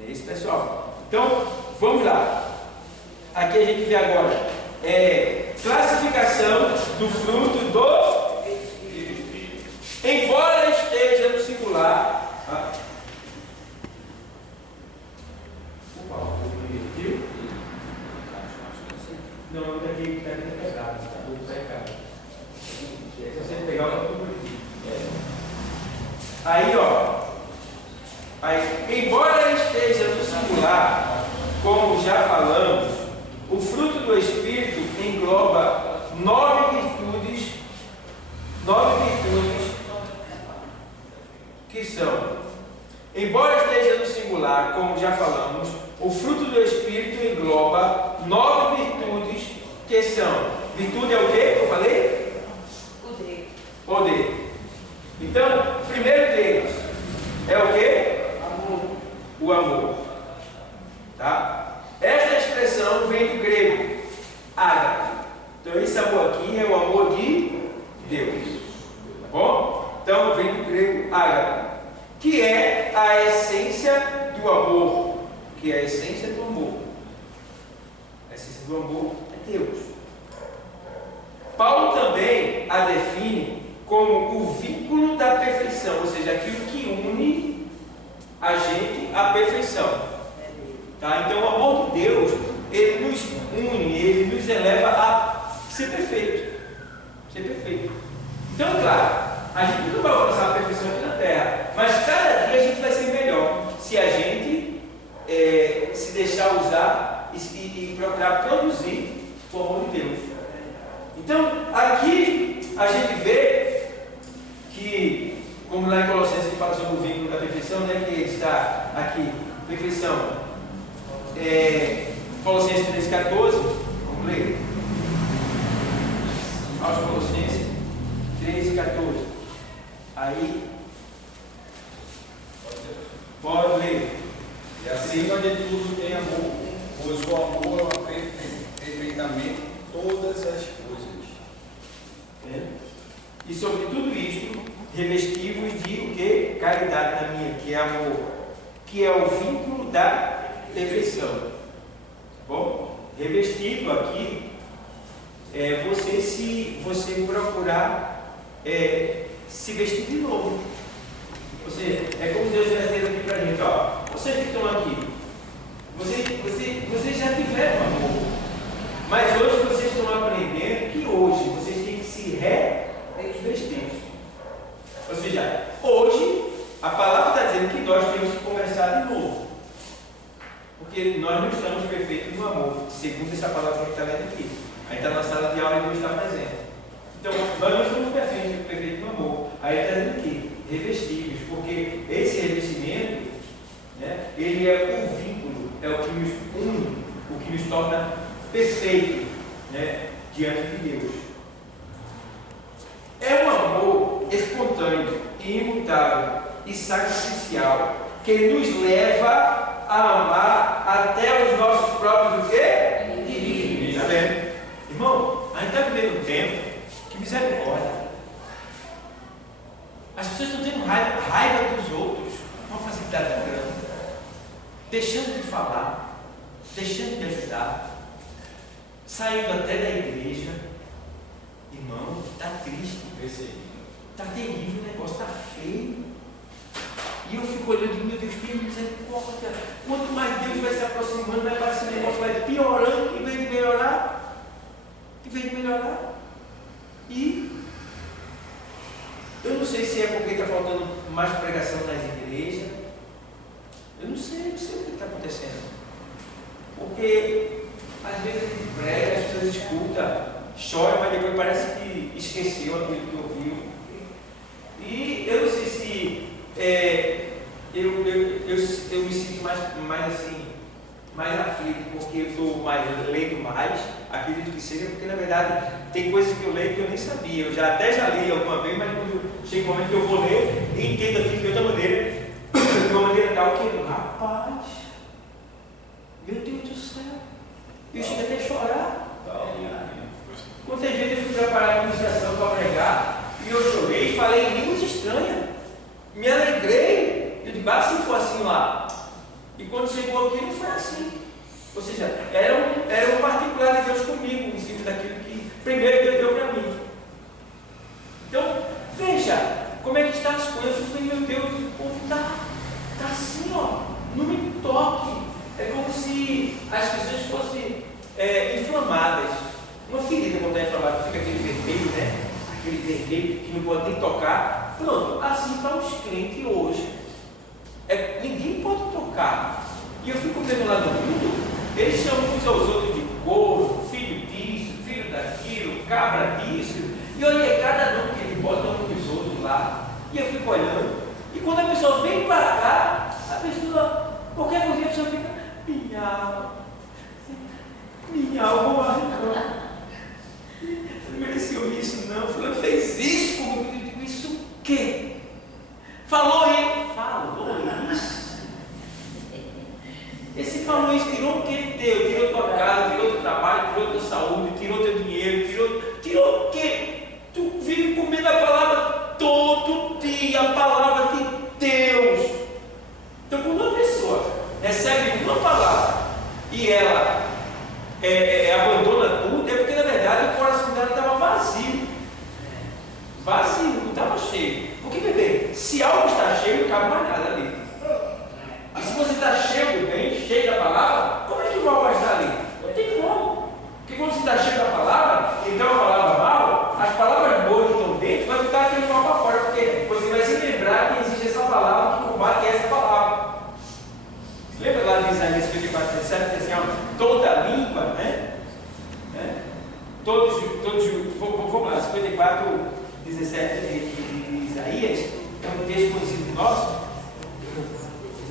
É isso, pessoal. Então, vamos lá. Aqui a gente vê agora classificação do fruto do Espírito. Embora esteja no singular. Não, daqui está pegado. Está pegado. Se você pegar o aí, embora esteja no singular, como já falamos, o fruto do Espírito engloba 9 virtudes que são, embora esteja no singular, como já falamos, o fruto do Espírito engloba 9 virtudes que são, virtude é o que eu falei? Poder. Então, o primeiro deles é o que? Amor. O amor. Tá? Esta expressão vem do grego ágape. Então, esse amor aqui é o amor de Deus. Tá bom? Então, vem do grego ágape, que é a essência do amor. Que é a essência do amor. A essência do amor é Deus. Paulo também a define como o vínculo da perfeição, ou seja, aquilo que une a gente à perfeição. Tá? Então, o amor de Deus, ele nos une, ele nos eleva a ser perfeito. Ser perfeito. Então, claro, a gente nunca vai alcançar a perfeição aqui na Terra, mas cada dia a gente vai ser melhor se a gente se deixar usar e procurar produzir o amor de Deus. Então, aqui a gente vê que, como lá em Colossenses que fala sobre o vínculo da perfeição, né, que está aqui, perfeição, Colossenses 3,14, vamos ler, aos Colossenses 3,14, aí, pode ler, e acima de tudo tem amor, pois o amor é perfeitamente todas as coisas. E sobre tudo isto, revestivos de o que? Caridade na minha, que é amor, que é o vínculo da perfeição. Tá bom? Revestido aqui é você procurar se vestir de novo. Ou seja, é como Deus vai dizer aqui para a gente, ó, vocês que estão aqui, vocês já tiveram amor, mas hoje vocês estão aprendendo que hoje vocês têm que se revestir. Ou seja, hoje a palavra está dizendo que nós temos que começar de novo, porque nós não estamos perfeitos no amor, segundo essa palavra que está lendo aqui. Aí está na sala de aula e Deus está presente. Então, nós não estamos perfeitos no amor. Aí está dizendo aqui, revestíveis, porque esse revestimento, né, ele é o vínculo, é o que nos une, o que nos torna perfeitos, né, diante de Deus. É um amor espontâneo, imutável e sacrificial que nos leva a amar até os nossos próprios o quê? Inimigos. Está vendo? Irmão, a gente está vivendo um tempo que misericórdia. As pessoas estão tendo raiva dos outros, uma facilidade grande, deixando de falar, deixando de ajudar, saindo até da igreja. Irmão, está triste, está terrível, o negócio está feio. E eu fico olhando e digo, meu Deus, tem misericórdia. Quanto mais Deus vai se aproximando, vai parecer que o negócio vai piorando em vez de melhorar. E eu não sei se é porque está faltando mais pregação nas igrejas. Eu não sei o que está acontecendo. Porque às vezes a gente prega, as pessoas escutam, choram, mas depois parece que esqueceu aquilo que ouviu. E eu não sei se eu me sinto mais assim, mais aflito, porque eu estou lendo mais, acredito que seja, porque na verdade tem coisas que eu leio que eu nem sabia, eu até já li alguma vez, mas quando chega um momento que eu vou ler e entendo aquilo de outra maneira, de uma maneira tal que, rapaz, meu Deus do céu, eu cheguei até a chorar. Quantas vezes eu fui preparar a ministração para pregar e eu chorei, falei em línguas estranhas, me alegrei, eu digo, se for assim lá. E quando chegou aqui não foi assim. Ou seja, era um particular de Deus comigo, em cima daquilo que primeiro Deus deu para mim. Então, veja como é que está as coisas. Eu falei, meu Deus, o povo está assim, ó, não me toque. É como se as pessoas fossem inflamadas. Uma ferida, quando está inflamada, fica aquele vermelho, né? Aquele vermelho que não pode nem tocar. Pronto, assim estão os crentes hoje. Ninguém pode tocar. E eu fico vendo lá no mundo, eles chamam uns aos outros de corvo, filho disso, filho daquilo, cabra disso. E olha cada nome que eles botam nos outros lá. E eu fico olhando. E quando a pessoa vem para cá, a pessoa, qualquer coisa, a pessoa fica, minhal, Marcão. Você não merecia ouvir isso, não. Fulano fez isso comigo. Eu digo, isso o quê? Falou isso. Esse falou isso, tirou o que ele deu, tirou tua casa, tirou teu trabalho, tirou tua saúde, tirou teu dinheiro, tirou o quê? Tu vive comendo a palavra todo dia, a palavra de Deus. Então, quando uma pessoa recebe uma palavra e ela abandona tudo, é porque na verdade o coração dela estava vazio, não estava cheio. Porque, bebê, se algo está cheio, não cabe mais nada ali. E se você está cheio do bem, cheio da palavra, como é que o mal vai estar ali? Não tem como. Porque quando você está cheio da palavra, então a palavra mal, as palavras boas que estão dentro, vai botar aquele mal para fora, porque você vai se lembrar que existe essa palavra que combate essa palavra. Você lembra lá de Isaías 54, 17, assim, ó, toda língua, né? Vamos lá, 54, 17 de Isaías, é um texto conhecido nosso.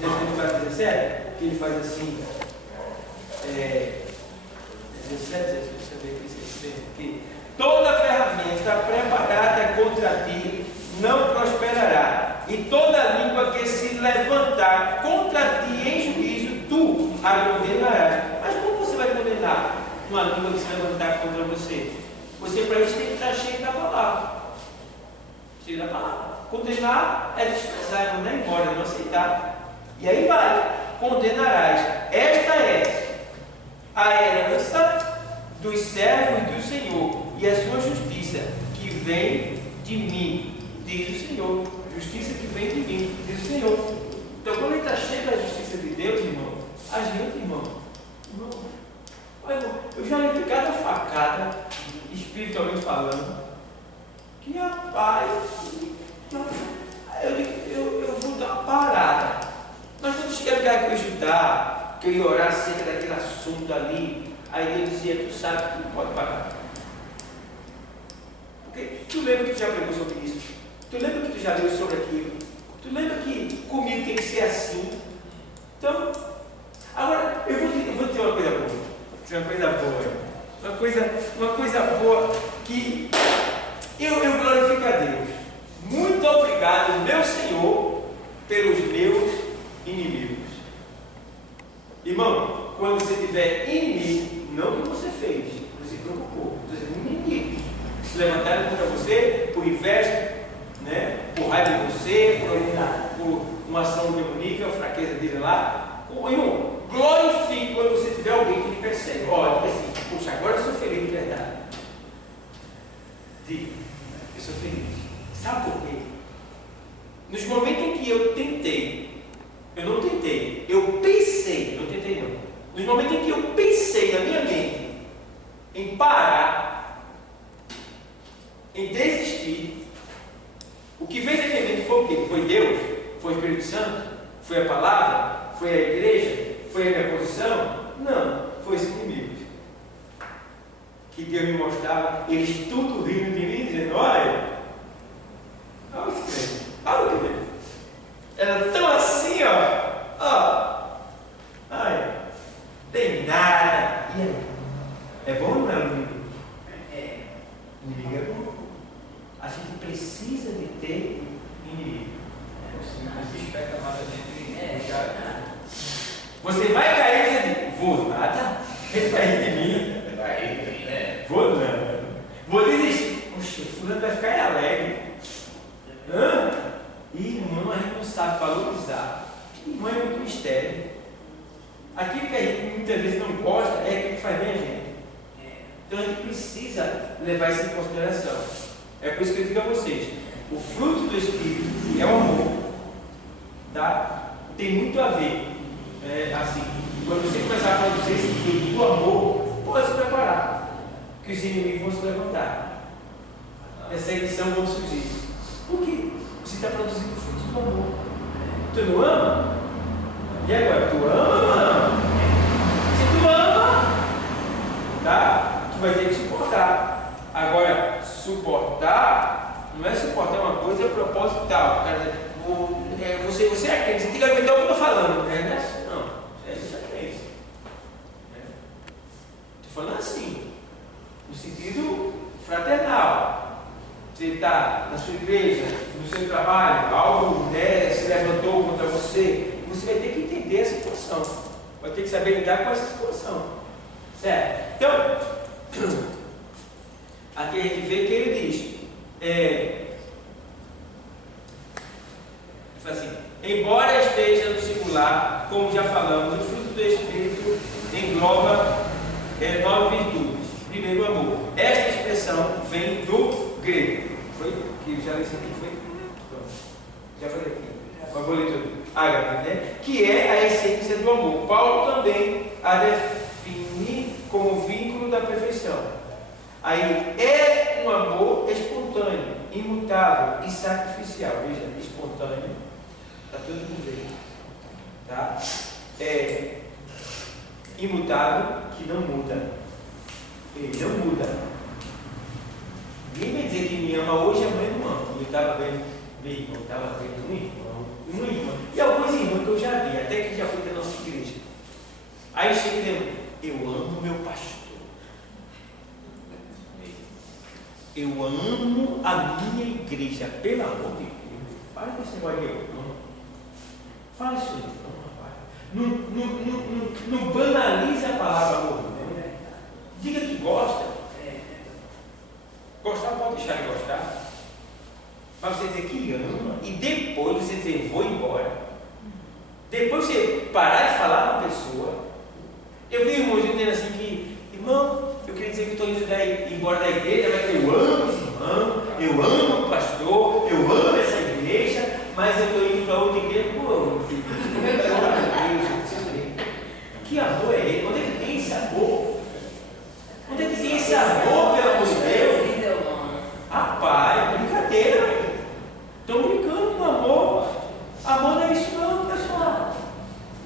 17, que ele faz assim, 17, que toda ferramenta está preparada contra ti, não prosperará, e toda língua que se levantar contra ti em juízo, tu a condenarás. Mas como você vai condenar uma língua que se levantar contra você? Você para isso tem que estar cheio da palavra. Cheio da palavra. Condenar é desprezar, não é embora, não aceitar. E aí vai, condenarás. Esta é a herança dos servos do Senhor e a sua justiça que vem de mim, diz o Senhor. Justiça que vem de mim, diz o Senhor. Então, quando ele está cheio da justiça de Deus, irmão, a gente, irmão, eu já levei cada facada, espiritualmente falando, que rapaz, eu vou dar uma parada. Mas quando cheguei a lugar que eu ia estudar, que eu ia orar acerca daquele assunto ali, aí Deus dizia, tu sabe que tu não pode parar. Porque tu lembra que tu já pregou sobre isso? Tu lembra que tu já leu sobre aquilo? Tu lembra que comigo tem que ser assim? Então, agora, eu vou dizer uma coisa boa. Uma coisa boa que eu glorifico a Deus. Muito obrigado, meu Senhor, pelos meus inimigos. Irmão, quando você tiver inimigo, não o que você fez, você preocupou, você tem inimigos que se levantaram contra você por inveja, né? Por raiva de você, por uma ação demoníaca, a fraqueza dele lá. Irmão, glorifique quando você tiver alguém que lhe persegue. Olha, assim, puxa, agora eu sou feliz de verdade. Diga, eu sou feliz. Sabe por quê? Nos momentos em que eu tentei, eu não tentei, eu pensei, não tentei não. Nos momentos em que eu pensei na minha mente em parar, em desistir, o que fez a minha mente foi o quê? Foi Deus? Foi o Espírito Santo? Foi a palavra? Foi a igreja? Foi a minha posição? Não, foi esse comigo. Que Deus me mostrava, eles tudo rindo de mim, dizendo, olha o que era tão assim, assim, ó. Ó. Ai, tem nada. E aí? É bom ou não é o inimigo? Inimigo é bom. A gente precisa de ter inimigo. Você vai cair e dizer, vou nada, ele cair de mim. Vou não. Vou desistir. Poxa, fulano vai ficar alegre. Hã? Irmão, a gente não sabe valorizar. Irmão é muito mistério. Aquilo que a gente muitas vezes não gosta é aquilo que faz bem a gente. Então a gente precisa levar isso em consideração. É por isso que eu digo a vocês, o fruto do Espírito é o amor. Tá? Tem muito a ver. Assim, quando você começar a produzir esse fruto do amor, pode se preparar, que os inimigos vão se levantar. Essa edição vão surgir. Por quê? Você está produzindo o fruto do amor. Tu não ama? E agora? Tu ama ou não ama? Se tu ama, tá? Tu vai ter que suportar. Agora, suportar não é suportar uma coisa proposital. Você é crente, você tem que aguentar o que eu estou falando. Não é assim, não. Isso é crente. Estou falando assim, no sentido fraternal. Você está na sua igreja, no seu trabalho, algo se levantou contra você, você vai ter que entender a situação. Vai ter que saber lidar com essa situação. Certo? Então, aqui a gente vê que ele diz, assim, embora esteja no singular, como já falamos, o fruto do Espírito engloba 9 virtudes. Primeiro, o amor. Esta expressão vem do grego. Foi? Que já li isso aqui, foi? Já falei aqui. Mas vou ler tudo. Ágape, né? Que é a essência do amor. Paulo também a define como vínculo da perfeição. Aí é um amor espontâneo, imutável e sacrificial. Veja, espontâneo, está tudo no meio. Tá? É imutável, que não muda. Ele não muda. Ninguém vai dizer que me ama hoje e amanhã não ama. Eu estava vendo meu irmão, estava vendo um irmão, uma irmã, e alguns irmãos que eu já vi, até que já fui da nossa igreja. Aí chega e diz, eu amo meu pastor. Eu amo a minha igreja, pelo amor de Deus. Para com esse negócio de eu amo. Fala isso não, rapaz. Não banalize a palavra amor. Diga que gosta. Gostar pode deixar de gostar. Mas você dizer que ama e depois você dizer vou embora. Depois você parar de falar com a pessoa. Eu vi irmãos dizendo assim que, irmão, eu queria dizer que estou indo embora da igreja, mas eu amo esse irmão, eu amo o pastor, eu amo essa igreja, mas eu estou indo para outra igreja. Pô, meu filho, que amor é esse? Onde é que tem esse amor? Onde é que tem esse amor, pelo amor de Deus? Rapaz, brincadeira. Estão brincando com amor. Amor não é isso não, pessoal.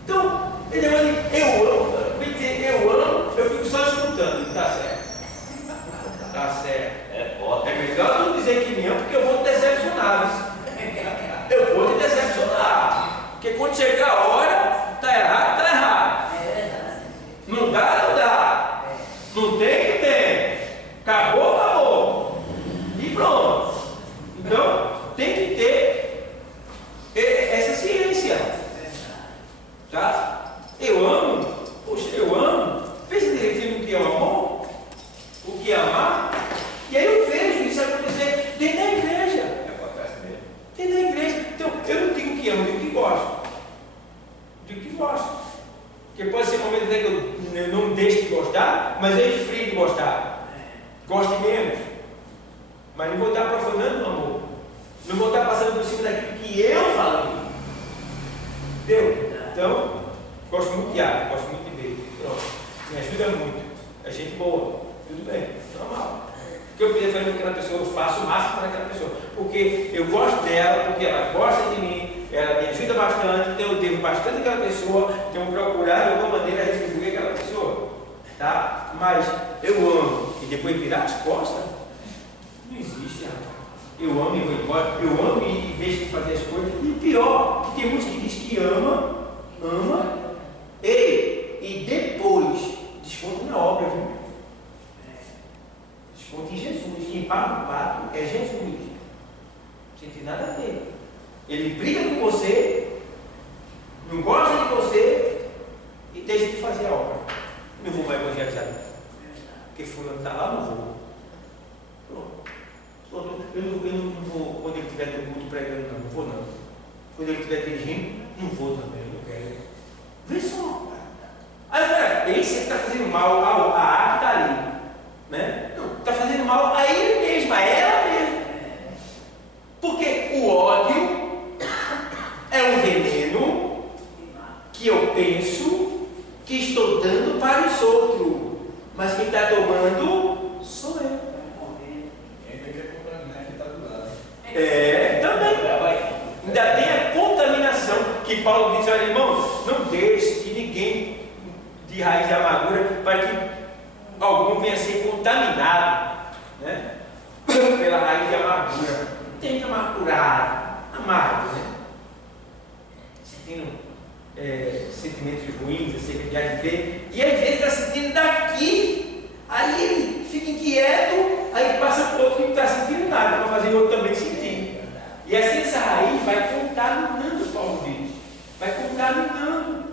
Então, ele vai dizer, eu amo. Vem dizer, eu amo, eu fico só escutando. Tá certo. Tá certo. É melhor não dizer que me ama, porque eu vou te decepcionar. Eu vou te decepcionar. Porque quando chegar a hora, tá errado, tá errado. Não dá, não dá. Não tem que tem. Acabou, acabou. E pronto. Então, tem que ter essa ciência. Tá? Eu amo. Poxa, eu amo. Pensa direitinho no que é o amor, o que é amar. E aí eu vejo isso acontecer dentro da igreja. Dentro da igreja. Então, eu não digo que amo, eu digo que gosto. Digo que gosto. Porque pode ser um momento até que eu não deixe de gostar, mas eu esfrio de gostar. Goste menos. Mas não vou estar aprofundando no amor. Não vou estar passando por cima daquilo que eu falei. Entendeu? Então, gosto muito de arte, gosto muito de ver. Pronto. Me ajuda muito. É gente boa. Tudo bem. Normal. O que eu podia fazer com aquela pessoa, eu faço o máximo para aquela pessoa. Porque eu gosto dela, porque ela gosta de mim, ela me ajuda bastante, então eu devo bastante àquela pessoa, então eu vou procurar de alguma maneira retribuir aquela pessoa. Tá? Mas eu amo e depois virar as costas, não existe, rapaz. Eu amo e vou embora, eu amo e deixo de fazer as coisas, e pior, Porque tem muitos que diz que ama, e depois desconta na obra, viu? Desconta em Jesus. Quem paga o pato é Jesus. Não tem nada a ver. Ele briga com você, não gosta de você e deixa de fazer a obra. Não vou mais evangelizar. Porque fulano está lá, não vou. Pronto. Eu não vou, quando ele estiver no culto pregando, não vou não. Quando ele estiver dirigindo, não vou também, não quero. Vê só. Aí, esse está fazendo mal a arte está ali. Né? Não, está fazendo mal a ele mesmo, a ela mesma. Porque o ódio é um veneno que eu penso que estou dando para os outros. Mas quem está tomando sou eu. Também. Ainda tem a contaminação que Paulo diz: olha, irmãos, não deixe que ninguém de raiz de amargura para que algum venha a ser contaminado, né? Pela raiz de amargura. Tem que amargurar, amargo, né? Sentindo sentimentos ruins acerca de viver, e às vezes está sentindo daqui, aí ele fica inquieto, aí passa para o outro que não está sentindo nada, para fazer o outro também sentir. E assim essa raiz vai contaminando, Paulo diz, vai contaminando,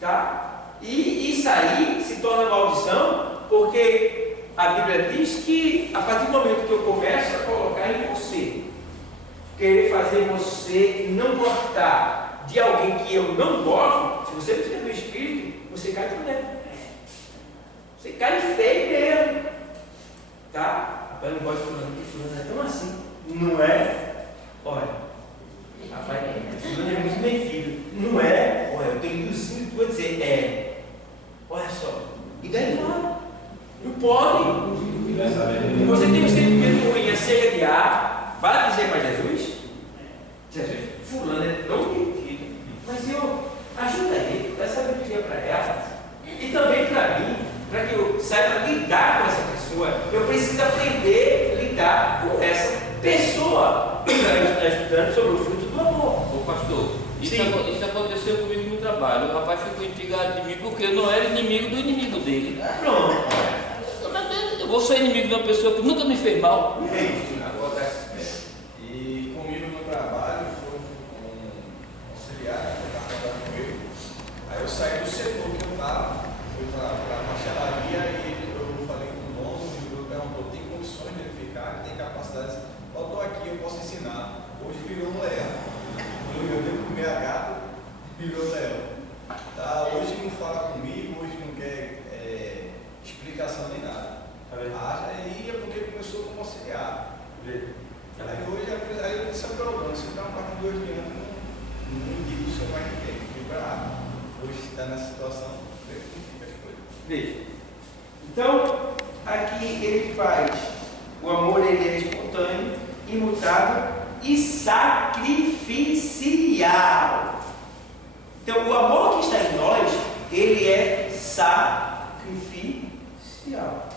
tá? E isso aí se torna maldição, porque a Bíblia diz que a partir do momento que eu começo a colocar em você, querer fazer você não gostar de alguém que eu não gosto, se você não tiver no Espírito, você cai por dentro. Você cai feio mesmo. Tá? Rapaz, eu não gosto de fulano, porque fulano é tão assim. Não é? Olha, rapaz, fulano é muito bem filho. Não é? Olha, eu tenho induzido tu a dizer, é. Olha só. E daí vai. Não pode. Você tem um sentimento ruim, a ceia de ar, vai dizer para Jesus? Jesus, fulano é tão metido, mas eu ajuda ele, dá sabedoria para ela. E também para mim, para que eu saiba lidar com essa pessoa, eu preciso aprender a lidar com essa pessoa. Está estudando sobre o fruto do amor. Ô pastor, isso aconteceu comigo no trabalho. O rapaz ficou intrigado de mim porque eu não era inimigo do inimigo dele. Pronto. Eu vou ser inimigo de uma pessoa que nunca me fez mal. E comigo no trabalho, foi um auxiliar, que estava trabalhando com ele. Aí eu saí do setor que eu estava, fui para a pastelaria e eu falei com o dono, ele perguntou: tem condições de ele ficar, tem capacidade? Eu estou aqui, eu posso ensinar. Hoje virou um leão. Eu devo comer a gato, virou leão. Tá? Hoje não fala comigo, hoje não quer explicação nem nada. Aí é porque começou como auxiliar. Aí hoje aí esse é o problema. Se está um quarto de 2 anos, não indica o seu pai ninguém. Hoje está nessa situação, vê como fica as coisas. Veja. Então, aqui ele faz. O amor ele é espontâneo, imutável e sacrificial. Então, o amor que está em nós, ele é sacrificial.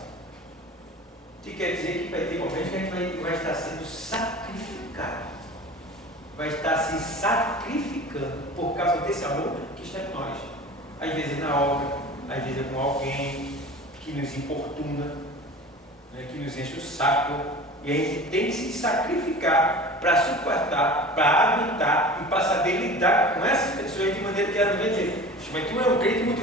Que quer dizer que vai ter momentos que a gente vai estar sendo sacrificado. Vai estar se sacrificando por causa desse amor que está em nós. Às vezes na obra, às vezes é com alguém que nos importuna, né, que nos enche o saco. E a gente tem que se sacrificar para suportar, para aguentar e para saber lidar com essas pessoas de maneira que elas não vão dizer: mas tu é um crente muito.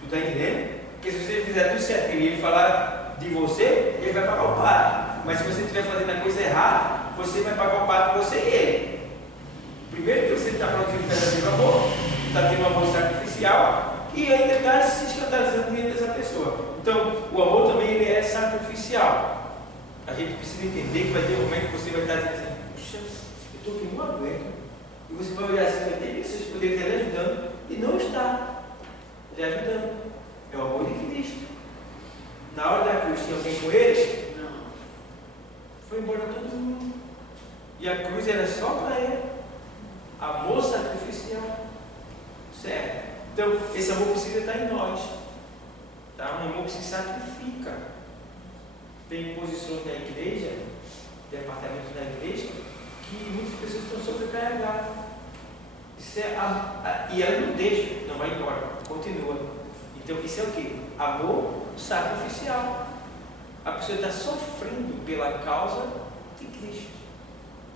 Tu está entendendo? Porque se você fizer tudo certinho e ele falar de você, ele vai pagar o pato. Mas se você estiver fazendo a coisa errada, você vai pagar o pato, você e ele. Primeiro que você está produzindo verdadeiro amor, está tendo um amor sacrificial e ainda está se escandalizando diante dessa pessoa. Então, o amor também ele é sacrificial. A gente precisa entender que vai ter um momento que você vai estar dizendo assim: puxa, eu estou aqui, não aguento. E você vai olhar assim, vai ter que vocês poderem estar ajudando. E não está lhe ajudando. É o amor de Cristo. Na hora da cruz tinha alguém com ele? Não. Foi embora todo mundo. E a cruz era só para ele. Amor sacrificial. Certo? Então, esse amor precisa estar em nós. Tá? Um amor que se sacrifica. Tem posições da igreja, departamentos da igreja, que muitas pessoas estão sobrecarregadas. Isso é e ela não deixa, não vai embora, continua. Então isso é o quê? Amor sacrificial. A pessoa está sofrendo pela causa de Cristo.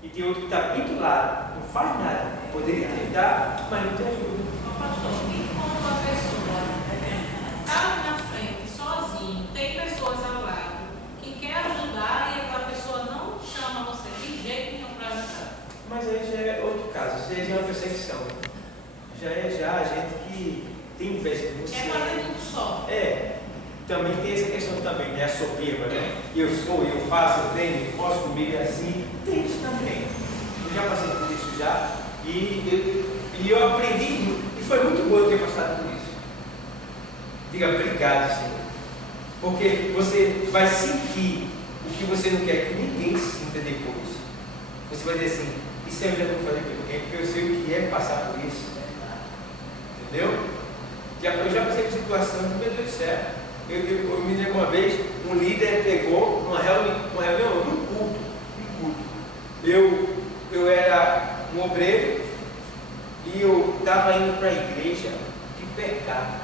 E tem outro que está bem do lado, não faz nada, poderia te ajudar, mas não te ajuda. Pastor, e quando a pessoa está na frente, sozinho, tem pessoas ao lado, que quer ajudar e aquela pessoa não chama você de jeito nenhum para ajudar? Mas aí já é outro caso, isso aí já é uma perseguição. Já é a gente que tem inveja de você. Quer fazer tudo só. Também tem essa questão também, né? A soberba, né? Eu faço, eu tenho, eu posso comigo assim. Tem isso também. Eu já passei por isso já. E eu aprendi muito. E foi muito bom eu ter passado por isso. Diga obrigado, Senhor. Porque você vai sentir o que você não quer que ninguém sinta depois. Você vai dizer assim, isso eu já vou fazer pelo quê? Porque eu sei o que é passar por isso. Entendeu? Eu já passei por situação que, meu Deus do céu. Eu me lembro uma vez, um líder pegou num culto. Eu era um obreiro e eu estava indo para a igreja de pecado,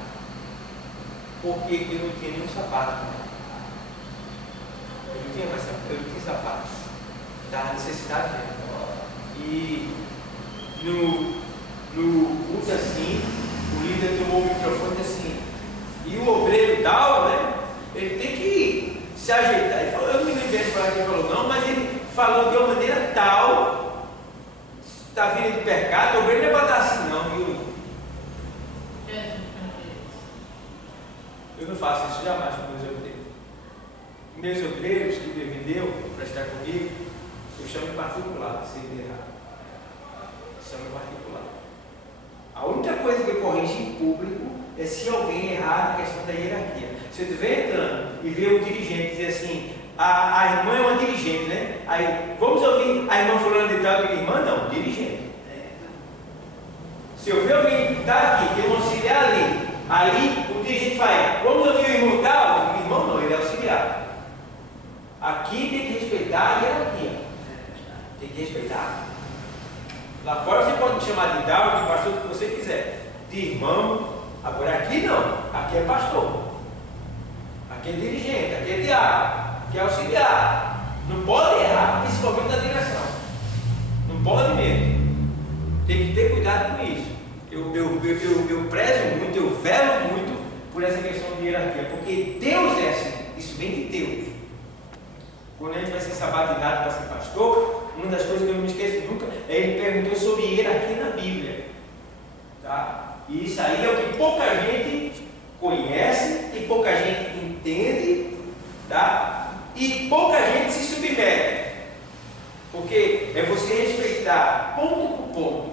porque eu não tinha nenhum sapato. Eu não tinha sapato. Estava necessidade mesmo. E no culto assim, o líder tomou o microfone assim. E o obreiro tal, né? Ele tem que se ajeitar. Ele falou, eu não me lembro de falar que ele falou, não, mas ele falou de uma maneira tal, está vindo de pecado, o obreiro não vai botar assim, não, viu? Eu não faço isso jamais com meus obreiros. Meus obreiros que me vendeu para estar comigo, eu chamo de particular, se ele errar. Chamo de particular. A única coisa que eu corrijo em público é se alguém errar na questão da hierarquia. Se eu estiver entrando e ver o dirigente dizer assim, a irmã é uma dirigente, né? Aí, vamos ouvir a irmã fulana de tal, irmã não, dirigente. Se eu ver alguém que está aqui, tem um auxiliar ali o dirigente vai, vamos ouvir o irmão tal, o irmão não, ele é auxiliar. Aqui tem que respeitar a hierarquia. Tem que respeitar. Lá fora você pode me chamar de Dal, de pastor, o que você quiser. De irmão. Agora aqui não. Aqui é pastor. Aqui é dirigente. Aqui é diácono. Aqui é auxiliar. Não pode errar, principalmente na direção. Não pode mesmo. Tem que ter cuidado com isso. Eu prezo muito, eu velo muito por essa questão de hierarquia. Porque Deus é assim. Isso vem de Deus. Quando a gente vai ser sabatinado para ser pastor, uma das coisas que eu não me esqueço nunca é ele perguntou sobre hierarquia na Bíblia. Tá? E isso aí é o que pouca gente conhece e pouca gente entende, tá? E pouca gente se submete. Porque é você respeitar ponto por ponto.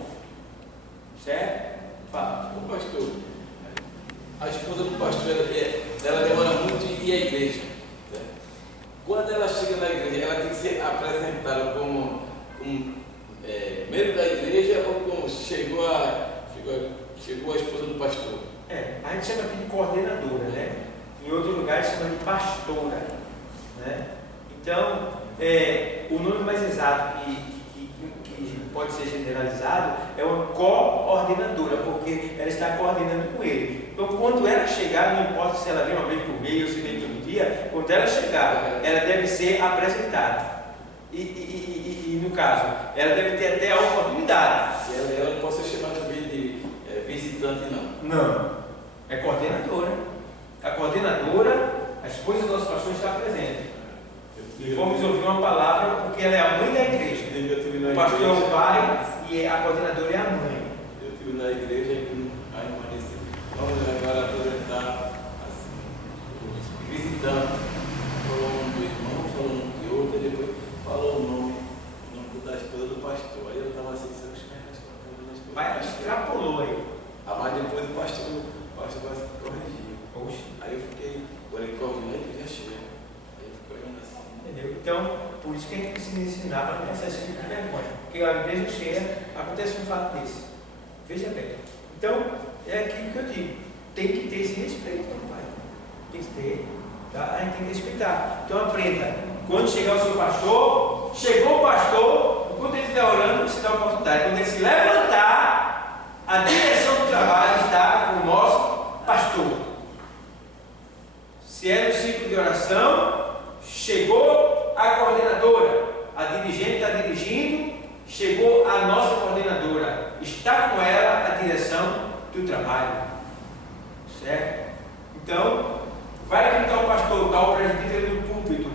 Certo? Fala. O pastor, a esposa do pastor, ela demora muito em ir à igreja. Quando ela chega na igreja, ela tem que ser apresentada como membro da igreja ou como chegou a esposa do pastor? A gente chama aqui de coordenadora, né? Em outro lugar chama de pastora, né? Então, o nome mais exato que pode ser generalizado é uma coordenadora, porque ela está coordenando com ele. Então, quando ela chegar, não importa se ela vem uma vez por mês ou se vem todo dia, quando ela chegar, ela deve ser apresentada. E no caso, ela deve ter até a oportunidade. Ela não pode ser chamada também de visitante, não. Não, é coordenadora. A coordenadora, a esposa do nosso pastor está presente. E vamos ouvir uma palavra, porque ela é a mãe da igreja. O pastor é o pai e a coordenadora é a mãe. Eu estive na igreja e a irmã disse, vamos agora apresentar assim, o visitante. Falou o nome do irmão, falou o nome de outro, e depois falou o nome da esposa do pastor. Aí eu estava assim, sabe os caras, Vai, extrapolou aí. Mas depois o pastor vai se corrigir. Aí eu fiquei, agora ele corrigiu e já chega. Aí eu fico olhando assim. Entendeu? Então, por isso que a gente precisa ensinar para não passar esse tipo de vergonha. Porque a igreja cheia, acontece um fato desse. Veja bem. Então, é aquilo que eu digo. Tem que ter esse respeito, meu pai. Tem que ter. Tá? A gente tem que respeitar. Então, aprenda. Quando chegar o seu pastor, chegou o pastor, enquanto ele estiver orando, você dá a oportunidade. Quando ele se levantar, A direção do trabalho está com o nosso pastor. Se é no ciclo de oração, chegou a coordenadora, a dirigente está dirigindo, chegou a nossa coordenadora, está com ela a direção do trabalho, certo? Então, vai que está o pastor, está o presbítero no púlpito,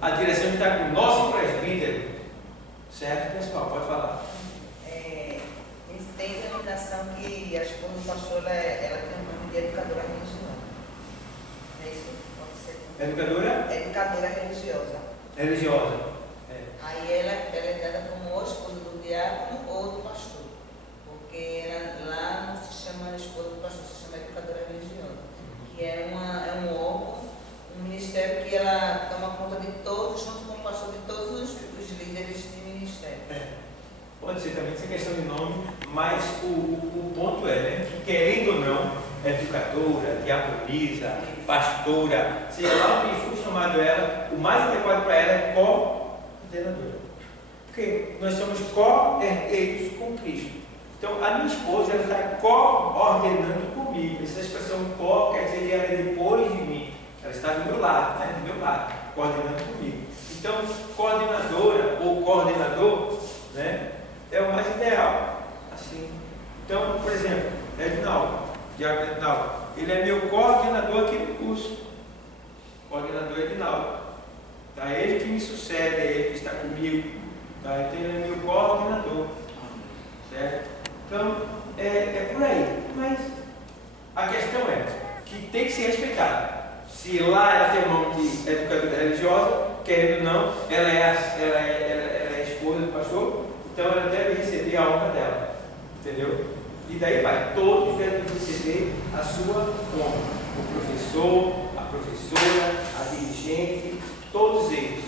a direção está com o nosso presbítero, certo, pessoal? Pode falar. Tem denominação que a esposa do pastor ela tem o nome de educadora religiosa. É isso? Pode ser. Educadora? Educadora religiosa. Religiosa. Aí ela é dada como ou esposa do diácono ou do pastor. Porque lá não se chama esposa do pastor, se chama educadora religiosa. Que é um órgão, um ministério que ela toma conta de todos, junto com o pastor, de todos os líderes de ministério. Pode ser também essa questão de nome, mas o ponto é, que querendo ou não, educadora, diaconisa, pastora, seja lá o que for chamado ela, o mais adequado para ela é coordenadora. Porque nós somos co-herdeiros com Cristo. Então, a minha esposa ela está coordenando comigo. Essa expressão co quer dizer que ela é depois de mim. Ela está do meu lado, né? Do meu lado, coordenando comigo. Então, coordenadora ou coordenador, né? É o mais ideal, assim. Então, por exemplo, Edinaldo, ele é meu coordenador aqui no curso. Coordenador Edinaldo. Tá? Ele que me sucede, é ele que está comigo. Tá? Então, ele é meu coordenador. Certo? Então, é por aí. Mas a questão é que tem que ser respeitada. Se lá ela tem o nome de educadora religiosa, querendo ou não, ela é a esposa do pastor. Então ela deve receber a honra dela, entendeu? E daí vai, todos devem receber a sua honra. O professor, a professora, a dirigente, todos eles,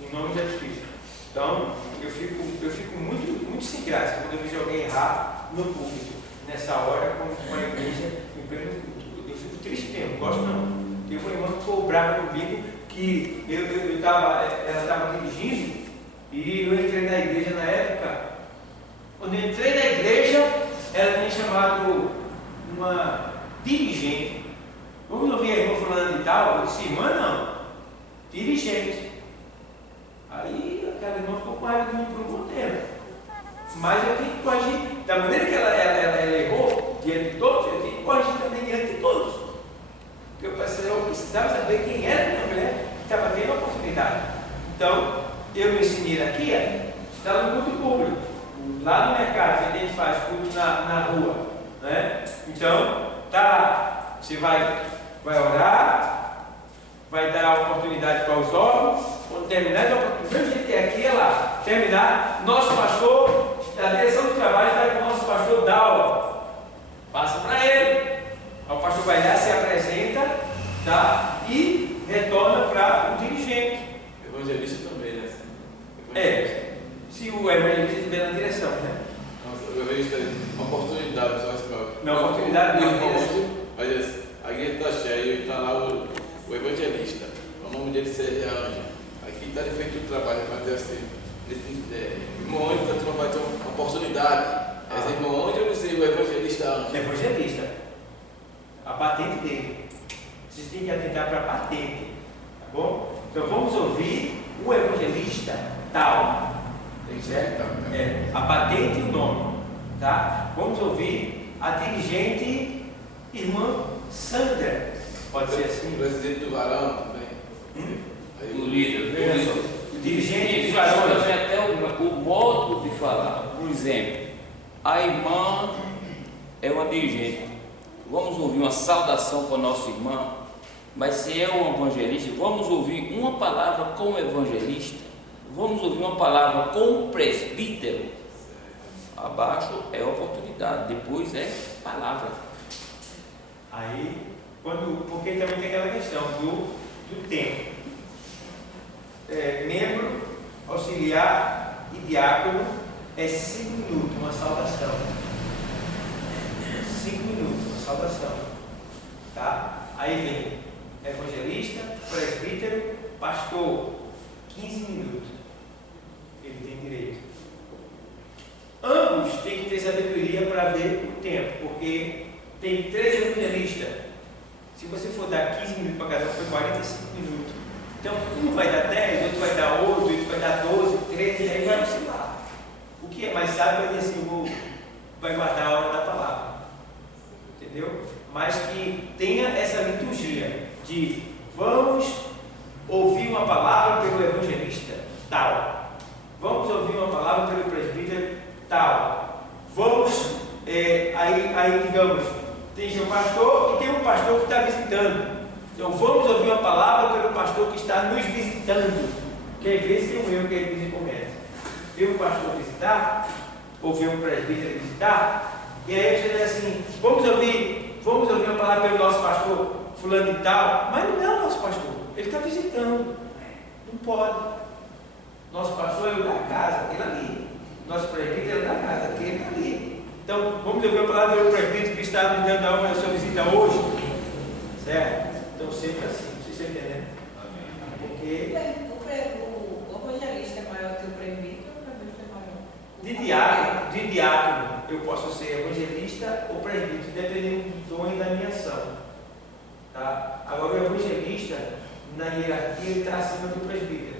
em nome de Jesus Cristo. Então, eu fico muito sem graça quando eu vejo alguém errar no público, nessa hora, com a igreja em pleno culto. Eu fico triste mesmo, não gosto não. Teve uma irmã que ficou brava comigo, que ela estava dirigindo. E eu entrei na igreja na época. Quando eu entrei na igreja, ela tinha chamado uma dirigente. Quando eu vi a irmã falando de tal, eu disse, irmã não, dirigente. Aí aquela irmã ficou com raiva de mim por um bom tempo. Mas eu tenho que corrigir. Da maneira que ela errou diante de todos, eu tenho que corrigir também diante de todos. Porque eu precisava saber quem era a minha mulher que estava tendo a oportunidade. Então, eu me ensinei aqui, está no culto público, lá no mercado, que a gente faz culto na rua, né? Então, tá lá, você vai orar, vai dar a oportunidade para os órgãos, quando terminar, do mesmo jeito que é aqui, é lá, terminar, nosso pastor, a direção do trabalho está com o nosso pastor Dalva, passa para ele, o pastor vai lá, se apresenta, tá? E retorna para o dirigente. Evangelista também, né? Se o evangelista estiver na direção, né? Eu vejo uma oportunidade, só não, oportunidade não. Mas a igreja está cheia e está lá o evangelista. O nome dele seria Ângelo. Aqui está feito o trabalho, mas assim, irmão Ângelo está vai ter uma oportunidade. Esse irmão Ângelo, eu sei o evangelista Ângelo. Evangelista. A patente dele. Vocês têm que atentar para a patente. Tá bom? Então vamos ouvir o evangelista tal. Certo? A patente e o nome. Tá? Vamos ouvir a dirigente irmã Sandra. Pode ser assim? O presidente do varão também. O líder. O dirigente Existe dos varões. também até o modo de falar. Por exemplo, a irmã é uma dirigente. Vamos ouvir uma saudação para a nossa irmã. Mas se é um evangelista, vamos ouvir uma palavra com o evangelista. Vamos ouvir uma palavra com o presbítero. Abaixo é oportunidade, depois é palavra. Aí, porque também tem aquela questão do tempo. Membro, auxiliar e diácono é 5 minutos, uma saudação. 5 minutos, uma saudação. Tá? Aí vem evangelista, presbítero, pastor, 15 minutos. Ele tem direito. Ambos têm que ter sabedoria para ver o porque tem 3 evangelistas. Se você for dar 15 minutos para cada um, foi 45 minutos. Então, um vai dar 10, outro vai dar 8, outro vai dar 12, 13, e aí vai oscilar. O que é mais sábio vai dizer assim, vai guardar a hora da palavra. Entendeu? Mas que tenha essa liturgia de vamos ouvir uma palavra pelo evangelista tal. Vamos ouvir uma palavra pelo presbítero tal. Vamos, aí digamos, tem o pastor e tem um pastor que está visitando. Então vamos ouvir uma palavra pelo pastor que está nos visitando. Porque às vezes tem um erro que ele diz e comete. Ver um pastor visitar, ou ver um presbítero visitar, e aí você diz assim, vamos ouvir uma palavra pelo nosso pastor fulano e tal, mas não é o nosso pastor, ele está visitando, não pode. Nosso pastor é o da casa, ele ali. Nosso presbítero é o da casa, ele ali. Então, vamos ouvir uma palavra pelo presbítero que está nos dando a honra da sua visita hoje, certo? Então, sempre assim, vocês estão entendendo? Porque O evangelista é maior que o presbítero, ou o presbítero é maior? de diácono, eu posso ser evangelista ou presbítero, dependendo do dom e da minha ação. Tá? Agora, o evangelista, na hierarquia, ele está acima do presbítero.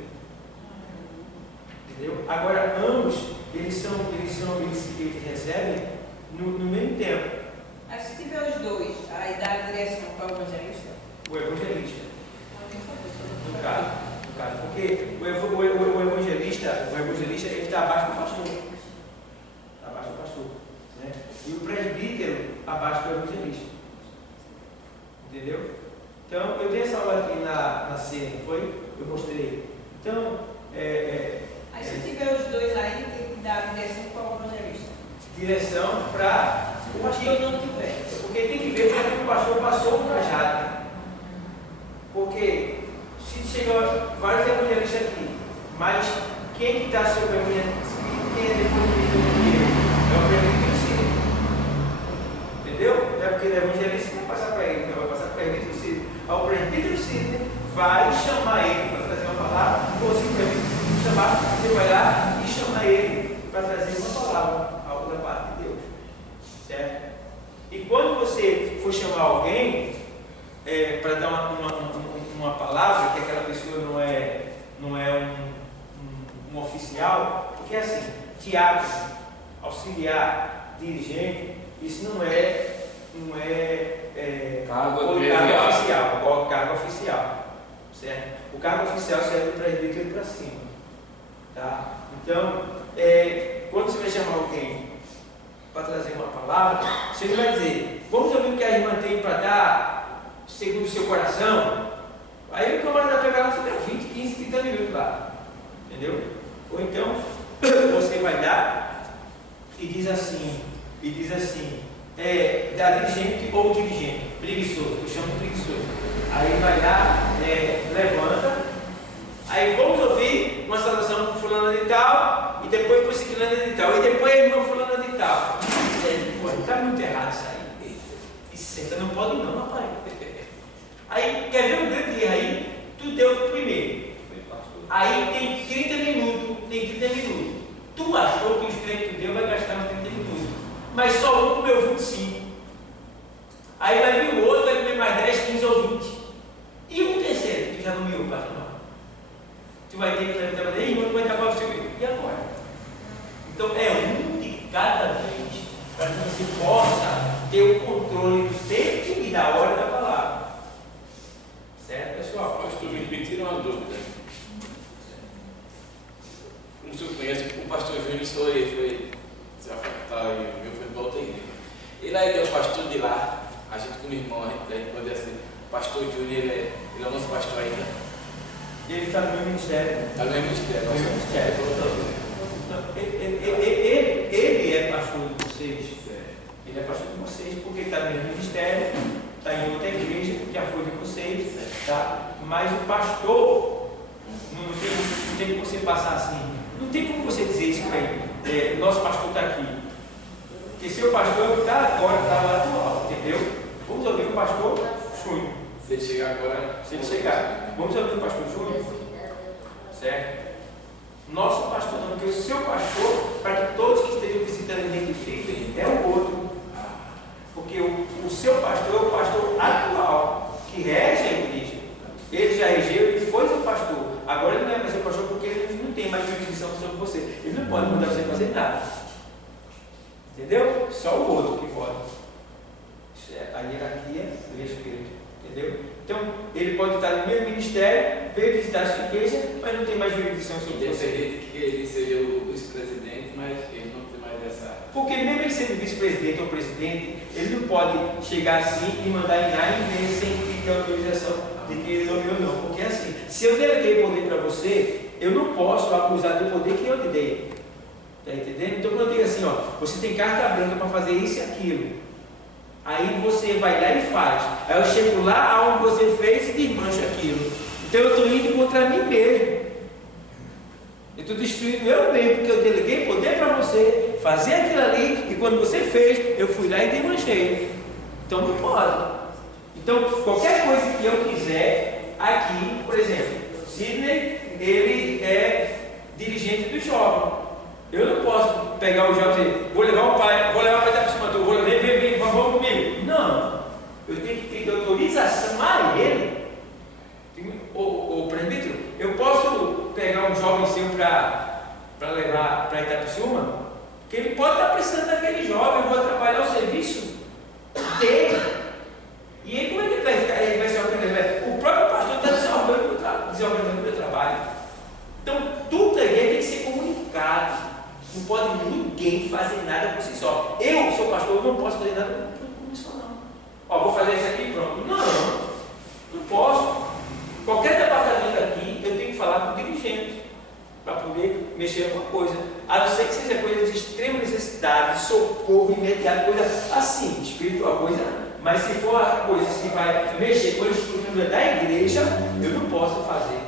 Entendeu? Agora, ambos, eles recebem no mesmo tempo. Mas se tiver os dois, aí dá a direção para o evangelista? O evangelista. No caso. Porque o evangelista ele está abaixo do pastor. Está abaixo do pastor. Né? E o presbítero abaixo do evangelista. Entendeu? Então, eu dei essa aula aqui na cena, foi? Eu mostrei. Então, Aí se tiver os dois aí, tem que dar a direção para o evangelista. Direção para o pastor não tiver. Porque tem que ver como o pastor passou o cajado. Porque se chegam vários evangelistas aqui, mas quem está sobre o evangelista, quem é depois do é o presbítero Ciro. Entendeu? É porque o evangelista não vai passar para ele, não vai passar para o presbítero Ciro. O presbítero Ciro vai chamar ele para trazer uma palavra, ou se o presbítero chamar, você vai lá e chama ele para trazer uma palavra, algo da parte de Deus. Certo? E quando você for chamar alguém para dar uma palavra, que aquela pessoa não é um oficial, porque é assim, diácono, auxiliar, dirigente, isso não é cargo oficial, certo? O cargo oficial serve para presbítero para cima, tá? Então, quando você vai chamar alguém para trazer uma palavra, você não vai dizer, vamos ouvir o que a irmã tem para dar segundo o seu coração. Aí o camarada vai pegar lá e fica 20, 15, 30 minutos lá, entendeu? Ou então você vai dar e diz assim, da dirigente ou dirigente, preguiçoso, eu chamo de preguiçoso. Aí vai lá, levanta, aí vamos ouvir uma saudação para fulana de tal, e depois para ciclana de tal, e depois a irmã fulana de tal. Está muito errado isso aí. Isso não pode não, rapaz. Aí, quer ver um grande erro aí? Tu deu primeiro. Aí tem 30 minutos. Tu achou que os 30 que tu deu vai gastar uns 30 minutos. Mas só um comeu 25. Aí vai vir o outro, vai comer mais 10, 15 ou 20. E um terceiro, que já não me pastor não. Tu vai ter que levantar e não vai dar para você ver. E agora? Então é um de cada vez, para que você possa ter o controle do tempo e da hora da palavra. Certo, pessoal? Pastor, me tira uma dúvida. Como o senhor conhece, o pastor Júnior foi para outra igreja. Ele aí é o pastor de lá, a gente como irmão, a gente pode dizer assim, pastor Júnior, ele é o nosso pastor ainda. Ele está no meu ministério. Está no meu ministério. Ele é pastor de vocês. Ele é pastor de vocês porque ele está no meu ministério, está em outra igreja, já foi de vocês, tá? Mas o pastor, não tem como você passar assim, não tem como você dizer isso para ele. Nosso pastor está aqui. Porque seu pastor está agora, está lá atual, entendeu? Vamos ouvir o pastor Júnior. Se ele chegar agora. Se ele chegar. Vamos ouvir o pastor Júnior? Certo? Nosso pastor não, porque o seu pastor, para que todos que estejam visitando identifiquem, é o outro. Porque o seu pastor é o pastor atual, que rege a igreja. Ele já regeu, ele foi seu pastor. Agora ele não é mais seu pastor porque ele não tem mais jurisdição sobre você. Ele não pode mandar você fazer nada. Entendeu? Só o outro que pode. Isso é a hierarquia do Espírito. Entendeu? Então, ele pode estar no mesmo ministério, veio visitar a sua igreja, mas não tem mais jurisdição sobre você. Independente que ele seja o vice-presidente, mas ele não tem mais essa. Porque mesmo ele sendo vice-presidente ou presidente, ele não pode chegar assim e mandar em A e B sem ter autorização de que ele nomeou não. Porque assim, se eu deleguei poder para você, eu não posso acusar do poder que eu te dei. Está entendendo? Então quando eu digo assim, ó, você tem carta branca para fazer isso e aquilo. Aí você vai lá e faz. Aí eu chego lá onde você fez e desmancha aquilo. Então eu estou indo contra mim mesmo. Eu estou destruindo eu mesmo, porque eu deleguei poder para você fazer aquilo ali, e quando você fez, eu fui lá e desmanchei. Então não pode. Então, qualquer coisa que eu quiser, aqui, por exemplo, Sidney, ele é dirigente do jovem. Eu não posso pegar o jovem e dizer, vou levar o pai, vou levar para dar para cima, vou levar, vem, vamos comigo. Não. Eu tenho que ter autorização a ele. O presbítero, eu posso pegar um jovem seu para levar para Itapissuma? Porque ele pode estar precisando daquele jovem, eu vou atrapalhar o serviço dele. E aí como é que ele vai ficar? Ele vai se organizar? O próprio pastor está desorganizando o meu trabalho. Então tudo aí tem que ser comunicado. Não pode ninguém fazer nada por si só. Eu sou pastor, eu não posso fazer nada por si só não. Ó, vou fazer isso aqui e pronto. Não posso. Qualquer departamento aqui, eu tenho que falar com o dirigente para poder mexer em alguma coisa. A não ser que seja coisa de extrema necessidade, socorro imediato, coisa assim, espiritual, coisa. Mas se for coisa que vai mexer com a estrutura da igreja, eu não posso fazer.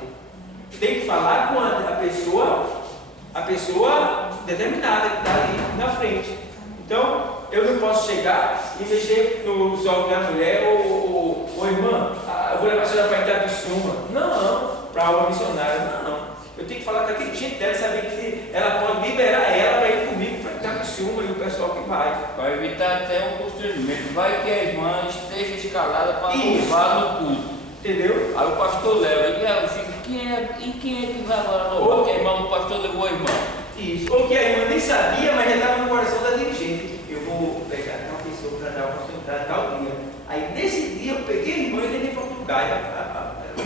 Tem que falar com a pessoa determinada que está ali na frente. Então, eu não posso chegar e mexer nos olhos da mulher ou irmã, eu vou levar a senhora para Itapissuma. Não, para aula missionária, não. Eu tenho que falar com aquele gente dela, saber que ela pode liberar ela para ir comigo para Itapissuma e o pessoal que vai. Vai evitar até um constrangimento. Vai que a irmã esteja escalada para louvar no culto. Entendeu? Aí o pastor leva, eu fico, quem é que vai agora louvar? Porque a irmã, o pastor levou a irmã. Isso, ou que a irmã nem sabia, mas já estava no coração da dirigente. Eu vou pegar tal pessoa para dar uma oportunidade tal dia. Aí nesse dia eu peguei a irmã e levei para outro lugar. O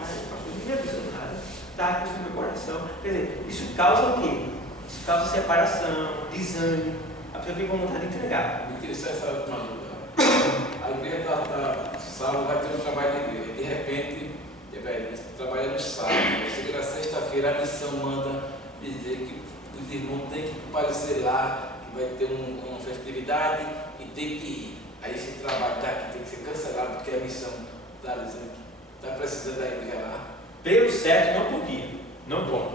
pastor não me avisou nada. Está com isso no meu coração. Quer dizer, isso causa o quê? Isso causa separação, desânimo. A pessoa fica com vontade de entregar. Me tira essa última dúvida. A igreja está sábado, vai ter um trabalho de igreja. De repente, trabalha no sábado. Chega na sexta-feira, a missão manda dizer que os irmãos têm que comparecer lá, que vai ter uma festividade e tem que ir. Aí esse trabalho daqui tem que ser cancelado porque a missão está dizendo que está precisando da igreja lá. Pelo certo não podia, não pode.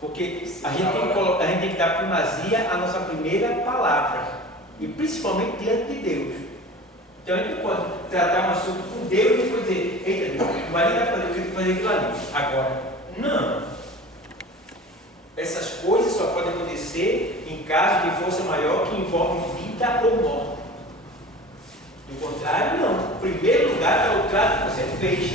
Porque a gente tem que dar primazia à nossa primeira palavra. E principalmente diante de Deus. Então a gente não pode tratar um assunto com Deus e depois dizer, eita, Deus, o marido vai fazer, eu tenho que fazer aquilo ali. Agora, não. Essas coisas só podem acontecer em caso de força maior que envolve vida ou morte. Do contrário, não. Em primeiro lugar é o trato que você fez.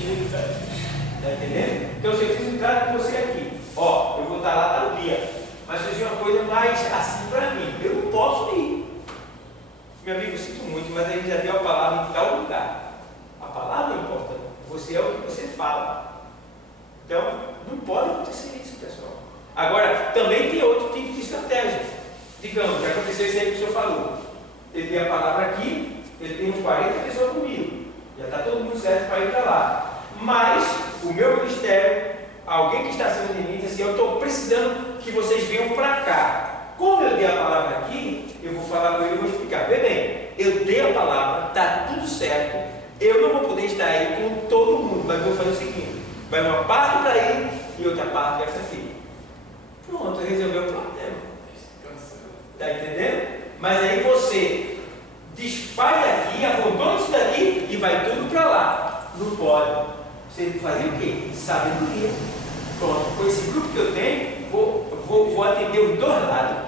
Está entendendo? Então, se eu fiz um trato com você aqui, ó, eu vou estar lá tal dia, mas surgiu uma coisa mais assim para mim, eu não posso ir. Meu amigo, eu sinto muito, mas a gente já deu a palavra em tal lugar. A palavra importa. Você é o que você fala. Então, não pode acontecer isso, pessoal. Agora, também tem outro tipo de estratégia. Digamos, já aconteceu isso aí que o senhor falou. Ele tem a palavra aqui, ele tem uns 40 pessoas comigo. Já está todo mundo certo para ir para lá. Mas, o meu ministério, alguém que está acima de mim, diz assim, eu estou precisando que vocês venham para cá. Como eu dei a palavra aqui, eu vou falar com ele e vou explicar. Vê bem, eu dei a palavra, está tudo certo. Eu não vou poder estar aí com todo mundo, mas vou fazer o seguinte: vai uma parte para ele e outra parte para essa filha. Pronto, resolveu o problema. Está entendendo? Mas aí você desfaz daqui, abandona isso daqui e vai tudo para lá. Não pode. Você fazia o quê? Sabedoria. Pronto, com esse grupo que eu tenho, vou atender os dois lados.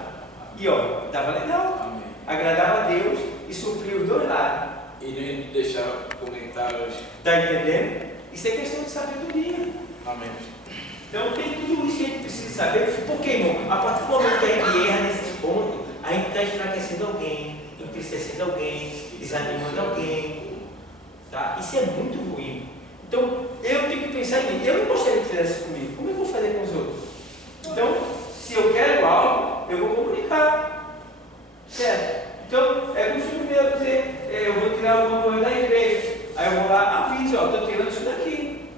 E ó, estava legal. Agradava a Deus e suprir os dois lados. E não deixar comentários. Está entendendo? Isso é questão de sabedoria. Amém. Então tem tudo isso que a gente precisa saber. Por quê, irmão? A partir do momento que a gente erra nesse ponto, a gente está enfraquecendo alguém, entristecendo alguém, desanimando alguém. Tá? Isso é muito ruim. Então eu tenho que pensar em mim. Eu não gostaria que fizesse comigo. Como eu vou fazer com os outros? Então, se eu quero algo, eu vou comunicar. Certo? Então, é costume meu dizer, eu vou tirar alguma coisa da igreja. Aí eu vou lá, aviso, estou tirando isso daqui.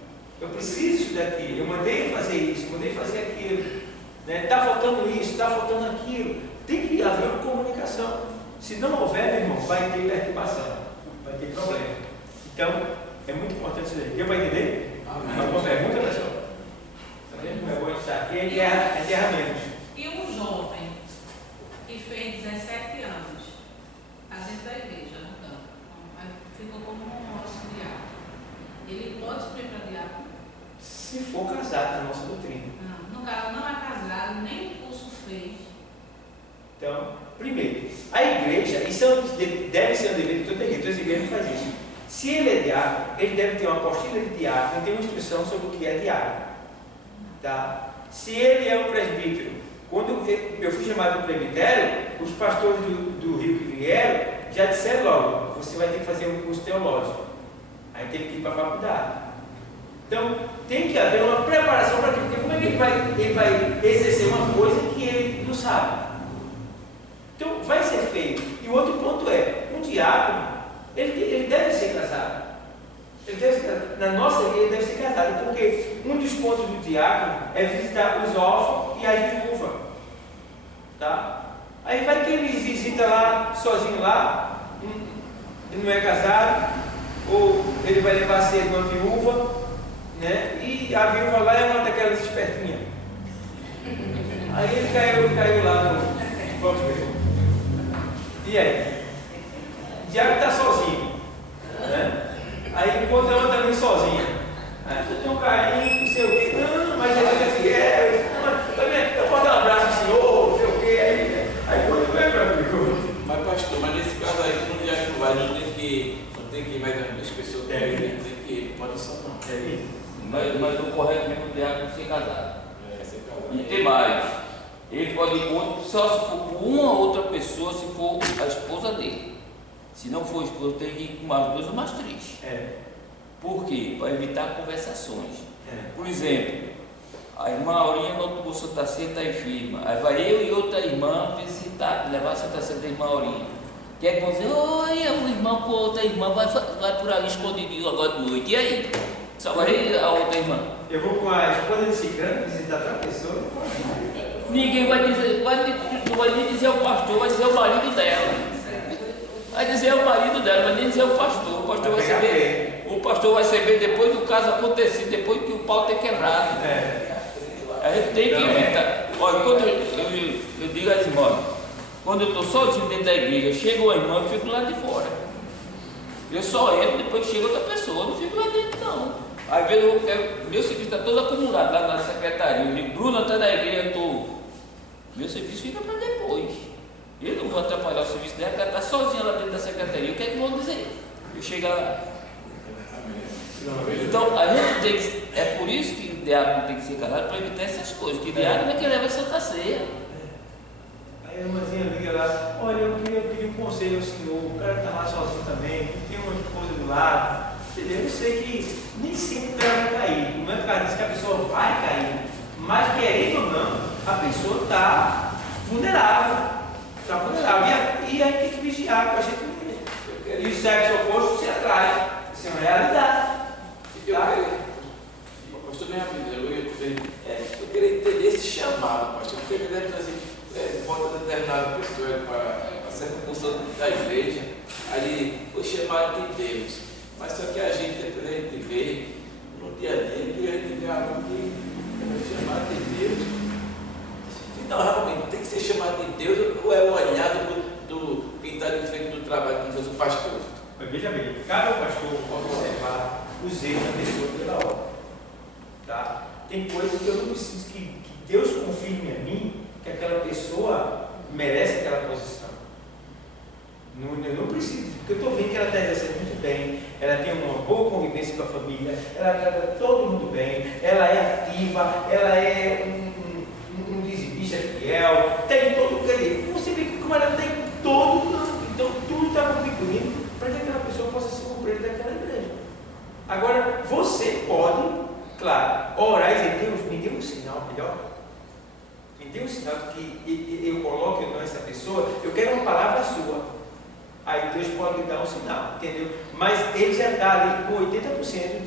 Eu preciso disso daqui. Eu mandei fazer isso, mandei fazer aquilo. Está faltando isso, está faltando aquilo. Tem que haver uma comunicação. Se não houver, meu irmão, vai ter perturbação, vai ter problema. Então, é muito importante isso aí. Deu para entender? Alguma pergunta, pessoal? Não é bom estar aqui, é guerra menos. E um jovem que fez 17 anos, dentro da igreja, no campo, ficou como um auxiliar. Ele pode subir para diácono? Se for casado, na nossa doutrina. Não, no caso não é casado, nem curso fez. Então, primeiro, a igreja, isso deve ser um dever de toda a igreja, todas as igrejas fazem isso. Se ele é diácono, ele deve ter uma apostila de diácono, ele tem uma instrução sobre o que é diácono. Tá? Se ele é um presbítero, quando eu fui chamado para o presbitério, os pastores do Rio que vieram já disseram logo, você vai ter que fazer um curso teológico. Aí teve que ir para a faculdade. Então, tem que haver uma preparação para aquilo, porque como ele vai exercer uma coisa que ele não sabe. Então, vai ser feito. E o outro ponto é, um diácono, ele deve ser casado. Na nossa igreja ele deve ser casado, porque um dos pontos do diácono é visitar os órfãos e as viúvas. Tá? Aí vai que ele visita lá, sozinho lá, ele não é casado, ou ele vai levar cedo uma viúva, né? E a viúva lá é uma daquelas espertinhas. Aí ele caiu lá no. Vamos ver. E aí? O diácono está sozinho, né? Aí encontra ela também sozinha. Aí tu tem um carinho, não sei o quê. Não, mas ele diz assim, eu posso dar um abraço ao senhor, não sei o quê. Aí quando vem, meu amigo. Mas pastor, mas nesse caso aí, quando já não vai, não tem que ir mais as duas pessoas com ele, tem que ir, pode só não. Mas o correto mesmo é o diácono ser casado. Ser casado. E tem mais. Ele pode ir só se for com uma outra pessoa, se for a esposa dele. Se não for esposa, tem que ir com mais dois ou mais três. Por quê? Para evitar conversações. Por exemplo, a irmã Aurinha no outro Santa Ceia está enferma. Aí vai eu e outra irmã visitar, levar a Santa Ceia da irmã Aurinha. Que é que vão dizer, olha, o irmão com a outra irmã vai por ali escondidinho agora de noite. E aí? Só vai a outra irmã. Eu vou com a esposa de ciclano visitar outra pessoa. Ninguém vai dizer, não vai nem dizer o pastor, vai dizer o marido dela. Vai dizer o marido dela, vai nem dizer o pastor. O pastor vai saber depois do caso acontecido, depois que o pau ter quebrado. A gente tem que evitar. Olha, quando eu digo às irmãs, quando eu estou sozinho dentro da igreja, chega uma irmã, eu fico lá de fora. Eu só entro, depois chega outra pessoa, eu não fico lá dentro não. Às vezes meu serviço está todo acumulado lá na secretaria. Eu digo, Bruno, está na igreja, meu serviço fica para depois. Eu não vou atrapalhar o serviço dela, ela está sozinha lá dentro da secretaria. O que é que vão dizer? Eu chego lá. Então, a gente tem que. É por isso que o diácono tem que ser casado, para evitar essas coisas. Que o diácono é que leva a Santa Ceia. Aí a irmãzinha liga lá, olha, eu queria pedir um conselho ao senhor, o cara está lá sozinho também, tem uma esposa do lado. Eu sei que nem sempre o cara vai cair. Não é que o cara diz que a pessoa vai cair, mas querendo ou não, a pessoa está vulnerável. Está vulnerável. E aí tem que vigiar para a gente. E o sexo oposto se atrai. Isso é uma realidade. Pastor, eu queria entender esse chamado, pastor, porque ele deve trazer bota determinada pessoa para certa função da igreja, ali foi chamado de Deus. Mas só que a gente, depois a gente vê no dia a dia, que a gente vê algo que é chamado de Deus. Não, realmente tem que ser chamado de Deus ou é o olhado do quem está de frente do trabalho que faz o pastor? Mas veja bem, cada pastor pode observar os erros da pessoa pela hora. Tá? Tem coisas que eu não preciso que Deus confirme a mim que aquela pessoa merece aquela posição. Eu não preciso, porque eu estou vendo que ela está exercendo muito bem, ela tem uma boa convivência com a família, ela trata todo mundo bem, ela é ativa, ela é um dizimista fiel, tem todo, quer dizer, você vê como ela tem todo, então tudo está contribuindo para que aquela pessoa possa ser compreendida daquela igreja. Agora, você pode, claro, orar e dizer, Deus, me dê um sinal melhor. Me dê um sinal que eu coloque nessa pessoa, eu quero uma palavra sua. Aí Deus pode lhe dar um sinal, entendeu? Mas ele já está ali com 80%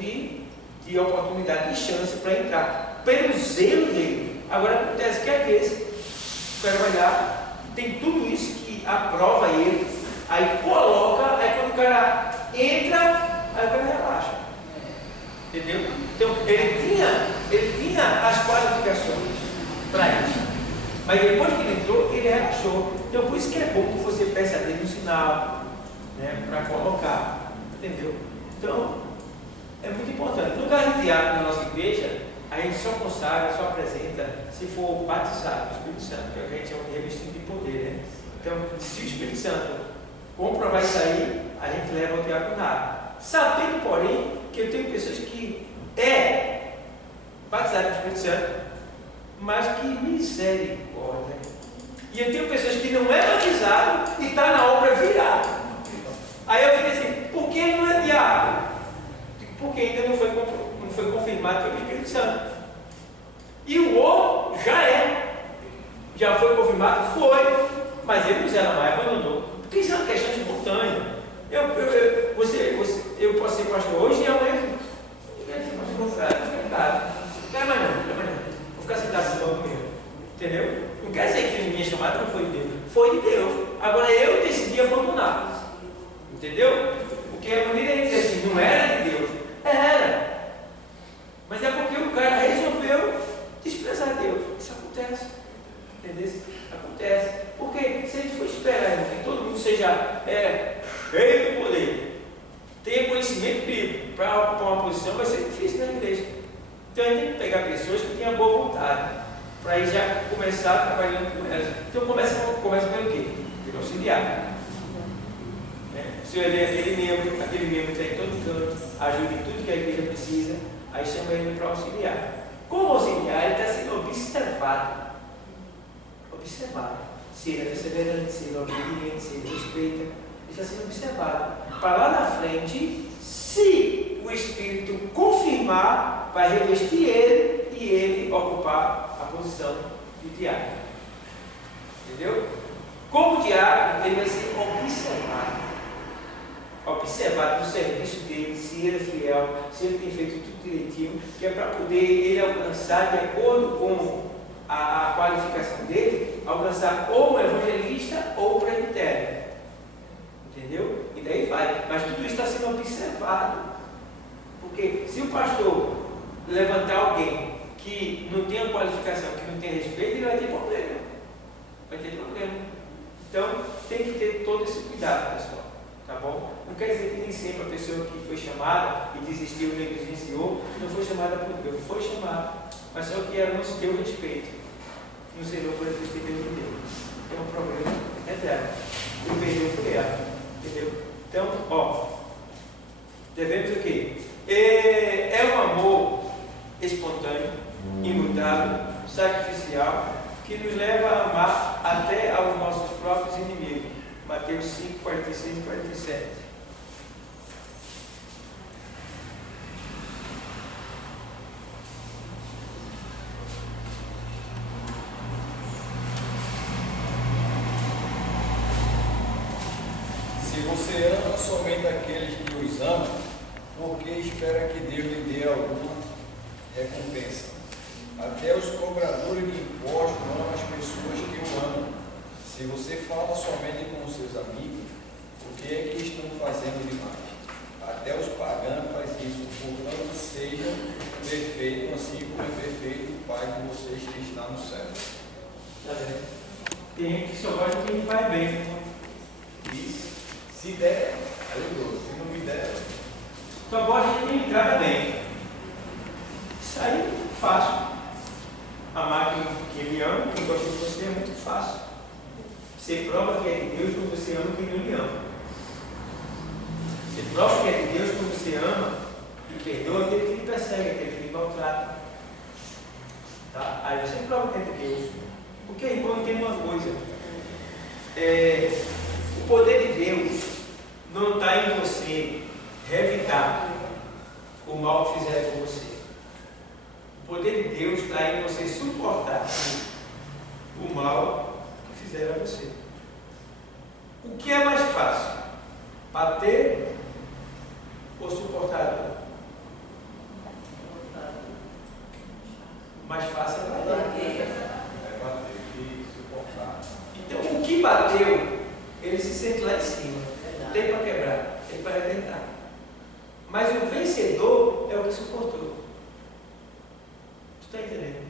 de oportunidade, de chance para entrar, pelo zelo dele. Agora acontece que às vezes o cara vai lá, tem tudo isso que aprova ele, aí coloca, aí quando o cara entra, aí o cara relaxa. Entendeu? Então ele tinha as qualificações para isso. Mas depois que ele entrou, ele relaxou. Então por isso que é bom que você peça a Deus um sinal, né, para colocar. Entendeu? Então, é muito importante. No caso de diácono na nossa igreja, a gente só consagra, só apresenta se for batizado com o Espírito Santo, que é o que a gente chama de revestido de poder, né? Então, se o Espírito Santo comprovar isso aí, a gente leva ao diaconato. Sabendo, porém, que eu tenho pessoas que é batizado com o Espírito Santo, mas que misericórdia. E eu tenho pessoas que não é batizado e está na obra virada. Aí eu digo assim, por que ele não é diácono? Porque ainda não foi confirmado pelo Espírito Santo. E o outro já foi confirmado? Foi, mas ele não zela mais, abandonou. Porque isso é uma questão espontânea. Eu posso ser pastor hoje e amanhã eu vou ficar sentado. Não quero mais não. Vou ficar sentado no banco mesmo. Entendeu? Não quer dizer que minha chamada não foi de Deus. Foi de Deus. Agora eu decidi abandonar. Entendeu? Porque a maneira de dizer assim, não era de Deus. Era. Mas é porque o cara resolveu desprezar Deus. Isso acontece. Entendeu? Acontece. Porque se a gente for esperar que todo mundo seja cheio do poder, tenha conhecimento bíblico para ocupar uma posição, vai ser difícil na igreja. Então a gente tem que pegar pessoas que tenham boa vontade, para aí já começar trabalhando com elas. Então começa pelo quê? Pelo auxiliar. Se eu ler aquele membro que está em todo canto, ajuda em tudo que a igreja precisa, aí chama ele para auxiliar. Como auxiliar, ele está sendo observado. Se ele é perseverante, se ele é obediente, se ele respeita, ele está sendo observado. Para lá na frente, se o Espírito confirmar, vai revestir ele e ele ocupar a posição de diácono. Entendeu? Como diácono, ele vai ser observado no serviço dele, se ele é fiel, se ele tem feito tudo direitinho, que é para poder ele alcançar, de acordo com a qualificação dele, alcançar ou um evangelista ou um presbitério. Entendeu? E daí vai. Mas tudo isso está sendo observado. Porque se o pastor levantar alguém que não tem a qualificação, que não tem respeito, ele vai ter problema. Então, tem que ter todo esse cuidado, pessoal. Tá bom? Não quer dizer que nem sempre a pessoa que foi chamada e desistiu, negligenciou, não foi chamada por Deus. Foi chamada, mas só que ela não se deu respeito. Não serve por aquilo que Deus me deu. É um problema, é dela. O perdeu foi ela. Entendeu? Então, devemos o quê? É um amor espontâneo, imutável, sacrificial, que nos leva a amar até aos nossos próprios inimigos. Mateus 5, 46 e 47. Se você ama somente aqueles que os amam, por que espera que Deus lhe dê alguma recompensa? Até os cobradores de impostos amam as pessoas que o amam. Se você fala somente com os seus amigos, o que é que estão fazendo demais? Até os pagãos fazem isso, portanto sejam perfeitos, assim como é perfeito o Pai de vocês que está no céu. Tem gente que só gosta de quem faz bem. Isso. Se der, aleluia. Se não me der, só gosta de quem trata bem. Isso aí é muito fácil. Amar quem me ama, quem gosta de você é muito fácil. Você prova que é de Deus quando você ama quem não lhe ama. prova que é de Deus quando você ama e perdoa aquele que lhe persegue, aquele que lhe maltrata. Tá? Aí você prova que é de Deus. Porque, irmão, entenda uma coisa. O poder de Deus não está em você revidar o mal que fizeram com você. O poder de Deus está em você suportar o mal que fizeram a você. O que é mais fácil? Bater ou suportar a dor? Mais fácil é bater. É bater e suportar. Então, o que bateu, ele se sente lá em cima. Tem para quebrar, tem para arrebentar. Mas o vencedor é o que suportou. Tu está entendendo?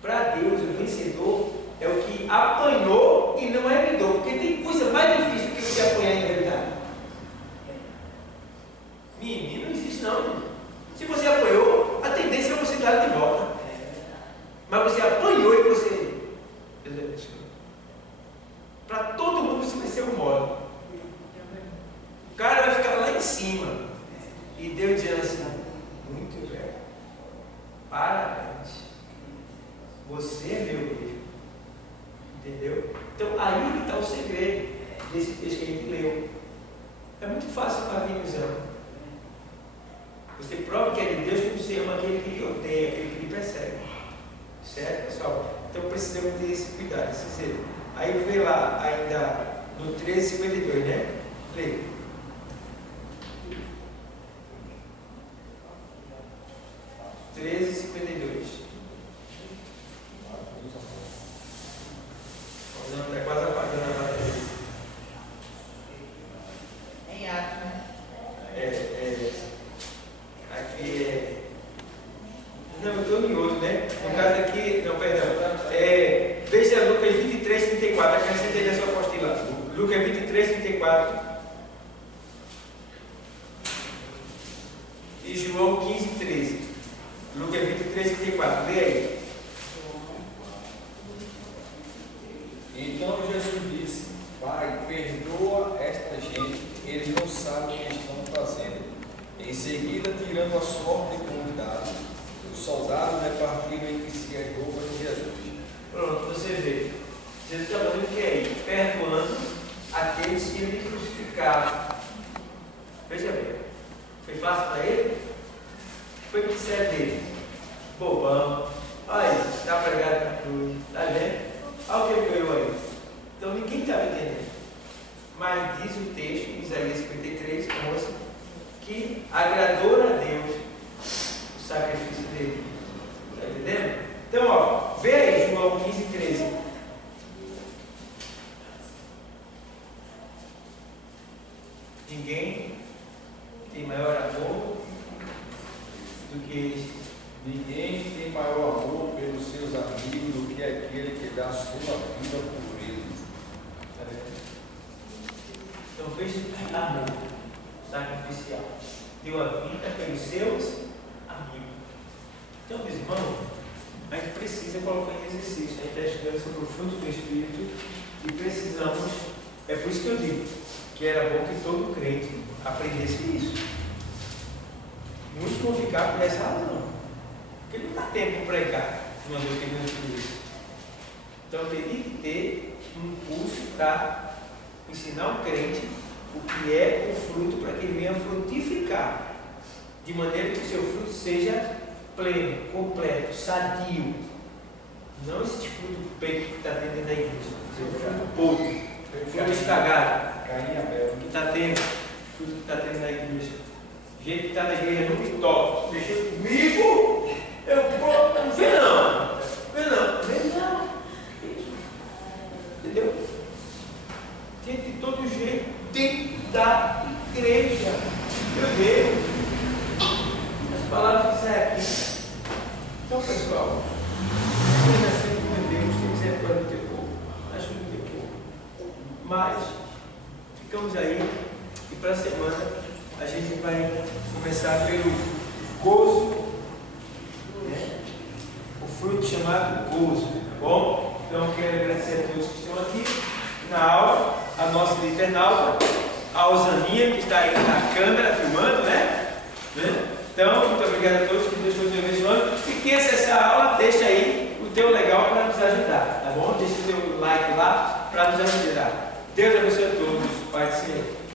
Para Deus, o vencedor é o que apanhou e não revidou. Porque tem coisa mais difícil do que você apanhar e revidar. Menino, não existe não. Menino. Se você apanhou, a tendência é você dar de volta. Mas você apanhou e você... Para todo mundo você vai ser um modo. O cara vai ficar lá em cima. E Deus dizendo assim, muito bem. Parabéns. Você é meu Deus. Entendeu? Então aí está o segredo desse texto que a gente leu. É muito fácil para quem nos ama. Você prova que é de Deus quando você ama aquele que lhe odeia, aquele que lhe persegue. Certo, pessoal? Então precisamos ter esse cuidado, esse zelo. Aí vê lá ainda no 13:52, né? Leia. 13:52. Não, está quase apagando a bateria. Em Atos, né? Aqui é. Não, eu estou em outro, né? No caso aqui, não, perdão. Veja Lucas 23:34. Acrescentei na sua apostila. Lucas 23:34. E João 15:13. Lucas 23:34. Vê aí. Então Jesus disse: Pai, perdoa esta gente, eles não sabem o que estão fazendo. Em seguida, tirando a sorte de comunidade, os soldados repartiram entre si as roupas de Jesus. Pronto, você vê. Jesus está falando que é aí, perdoando aqueles que ele crucificaram. Veja bem, foi fácil para ele? Foi que disseram dele, bobão, olha aí, está pregado na cruz, está vendo? Olha o que ele ganhou aí. Então ninguém estava entendendo. Mas diz o texto, em Isaías 53, moça, que agradou a Deus o sacrifício dele. Está entendendo? Então, ó, vê aí João 15:13. Ninguém tem maior amor do que este. Ninguém tem maior amor pelos seus amigos do que aquele que dá sua vida por eles. Então veja que amor sacrificial. Deu a vida pelos seus amigos. Então, meus irmãos, a gente precisa colocar em exercício. A gente está estudando sobre o fruto do Espírito e precisamos, é por isso que eu digo, que era bom que todo crente aprendesse isso. Muitos vão ficar por essa razão. Porque não dá tempo para pregar uma doutrina de isso. Então teria que ter um curso para ensinar um crente o que é o fruto para que ele venha frutificar, de maneira que o seu fruto seja pleno, completo, sadio. Não esse fruto peito que está dentro da igreja, o fruto podre, fruto estragado, Caim e Abel. que está tendo, fruto que está tendo na igreja. Gente que está na igreja não me toca, mexendo comigo, eu vou, não vem não, vem não. Entendeu? Gente de todo jeito, dentro da igreja. Eu vejo as palavras que saem aqui. Então, pessoal, seja sempre com Deus, tem misericórdia do teu povo, ajuda o teu povo. Mas, ficamos aí, e para a semana a gente vai começar pelo gozo, né? O fruto chamado gozo, tá bom? Então, quero agradecer a todos que estão aqui na aula, a nossa internauta, a Osaninha, que está aí na câmera filmando, né? Então, muito obrigado a todos, que Deus continue abençoando. E quem acessar a aula, deixa aí o teu legal para nos ajudar, tá bom? Deixa o teu like lá para nos ajudar. Deus abençoe a todos, Pai do Senhor.